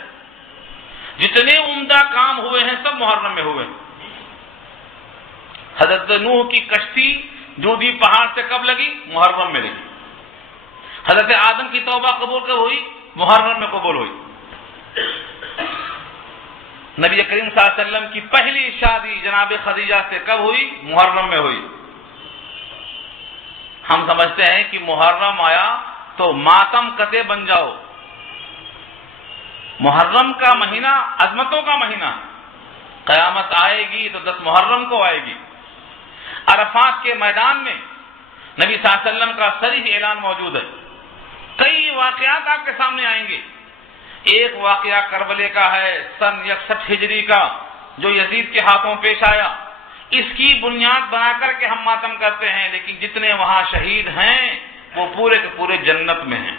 جتنے عمدہ کام ہوئے ہیں سب محرم میں ہوئے۔ حضرت نوح کی کشتی جودی پہاڑ سے کب لگی؟ محرم میں لگی۔ حضرت آدم کی توبہ قبول کب ہوئی؟ محرم میں قبول ہوئی۔ نبی کریم صلی اللہ علیہ وسلم کی پہلی شادی جناب خدیجہ سے کب ہوئی؟ محرم میں ہوئی۔ ہم سمجھتے ہیں کہ محرم آیا تو ماتم قطع بن جاؤ۔ محرم کا مہینہ عظمتوں کا مہینہ، قیامت آئے گی تو 10 محرم کو آئے گی۔ عرفات کے میدان میں نبی صلی اللہ علیہ وسلم کا صریح اعلان موجود ہے، کئی واقعات آپ کے سامنے آئیں گے۔ ایک واقعہ کربلے کا ہے سن 61 ہجری کا، جو یزید کے ہاتھوں پیش آیا، اس کی بنیاد بنا کر کے ہم ماتم کرتے ہیں، لیکن جتنے وہاں شہید ہیں وہ پورے کے پورے جنت میں ہیں،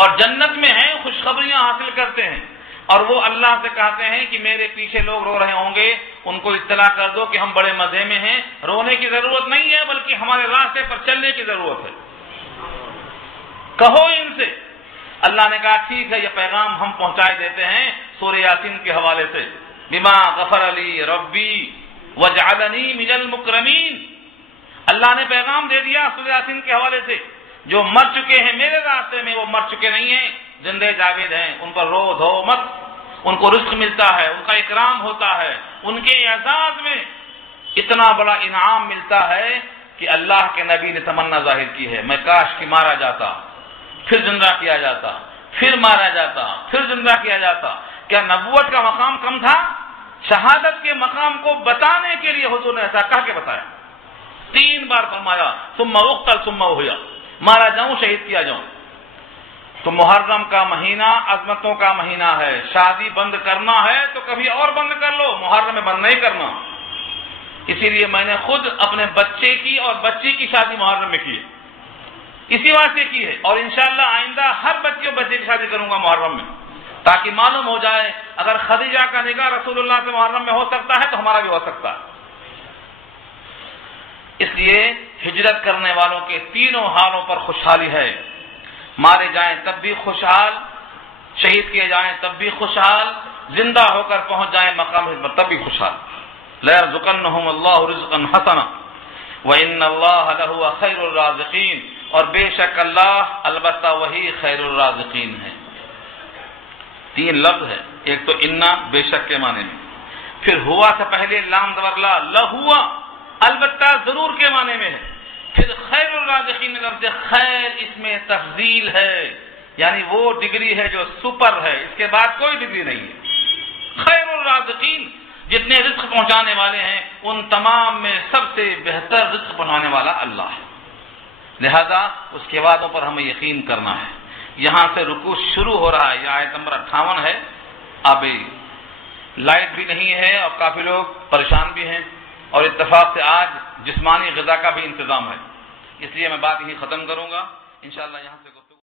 اور جنت میں ہیں خوشخبریاں حاصل کرتے ہیں، اور وہ اللہ سے کہتے ہیں کہ میرے پیچھے لوگ رو رہے ہوں گے، ان کو اطلاع کر دو کہ ہم بڑے مزے میں ہیں، رونے کی ضرورت نہیں ہے بلکہ ہمارے راستے پر چلنے کی ضرورت ہے، کہو ان سے۔ اللہ نے کہا ٹھیک ہے، یہ پیغام ہم پہنچائے دیتے ہیں سورہ یاسین کے حوالے سے، بما غفر علی ربی وجعلنی من المکرمین۔ اللہ نے پیغام دے دیا سورہ یاسین کے حوالے سے، جو مر چکے ہیں میرے راستے میں وہ مر چکے نہیں ہیں، زندہ جاوید ہیں، ان پر رو دھو مت، ان کو رزق ملتا ہے، ان کا اکرام ہوتا ہے، ان کے اعزاز میں اتنا بڑا انعام ملتا ہے کہ اللہ کے نبی نے تمنا ظاہر کی ہے، میں کاش کہ مارا جاتا، پھر زندہ کیا جاتا، پھر مارا جاتا، پھر زندہ کیا جاتا۔ کیا نبوت کا مقام کم تھا؟ شہادت کے مقام کو بتانے کے لیے حضور نے ایسا کہہ کے بتایا، 3 بار فرمایا ثم اقتل ثم احیا، مارا جاؤں شہید کیا جاؤں۔ تو محرم کا مہینہ عظمتوں کا مہینہ ہے، شادی بند کرنا ہے تو کبھی اور بند کر لو، محرم میں بند نہیں کرنا۔ اسی لیے میں نے خود اپنے بچے کی اور بچی کی شادی محرم میں کی ہے، اسی واسطے کی ہے، اور انشاءاللہ آئندہ ہر بچے اور بچے کی شادی کروں گا محرم میں، تاکہ معلوم ہو جائے اگر خدیجہ کا نکاح رسول اللہ سے محرم میں ہو سکتا ہے تو ہمارا بھی ہو سکتا ہے۔ اس لیے ہجرت کرنے والوں کے تینوں حالوں پر خوشحالی ہے، مارے جائیں تب بھی خوشحال، شہید کیے جائیں تب بھی خوشحال، زندہ ہو کر پہنچ جائیں مقام پر تب بھی خوشحال۔ لَيَرْزُقَنَّهُمُ اللَّهُ رِزْقًا حَسَنًا وَإِنَّ اللَّهَ لَهُوَ خَيْرُ الرَّازِقِينَ، اور بے شک اللہ البتہ وہی خیر الرازقین ہے۔ 3 لفظ ہے، ایک تو انا بے شک کے معنی میں، پھر ہوا سے پہلے لام زبر لا، لہوا البتہ ضرور کے معنی میں ہے، پھر خیر الرازقین لفظ خیر اس میں تفضیل ہے، یعنی وہ ڈگری ہے جو سپر ہے، اس کے بعد کوئی ڈگری نہیں ہے۔ خیر الرازقین، جتنے رزق پہنچانے والے ہیں ان تمام میں سب سے بہتر رزق پہنچانے والا اللہ ہے، لہذا اس کے وعدوں پر ہمیں یقین کرنا ہے۔ یہاں سے رکوع شروع ہو رہا ہے، یہ آیت نمبر 58 ہے۔ اب لائٹ بھی نہیں ہے اور کافی لوگ پریشان بھی ہیں، اور اتفاق سے آج جسمانی غذا کا بھی انتظام ہے، اس لیے میں بات یہی ختم کروں گا انشاءاللہ۔ یہاں سے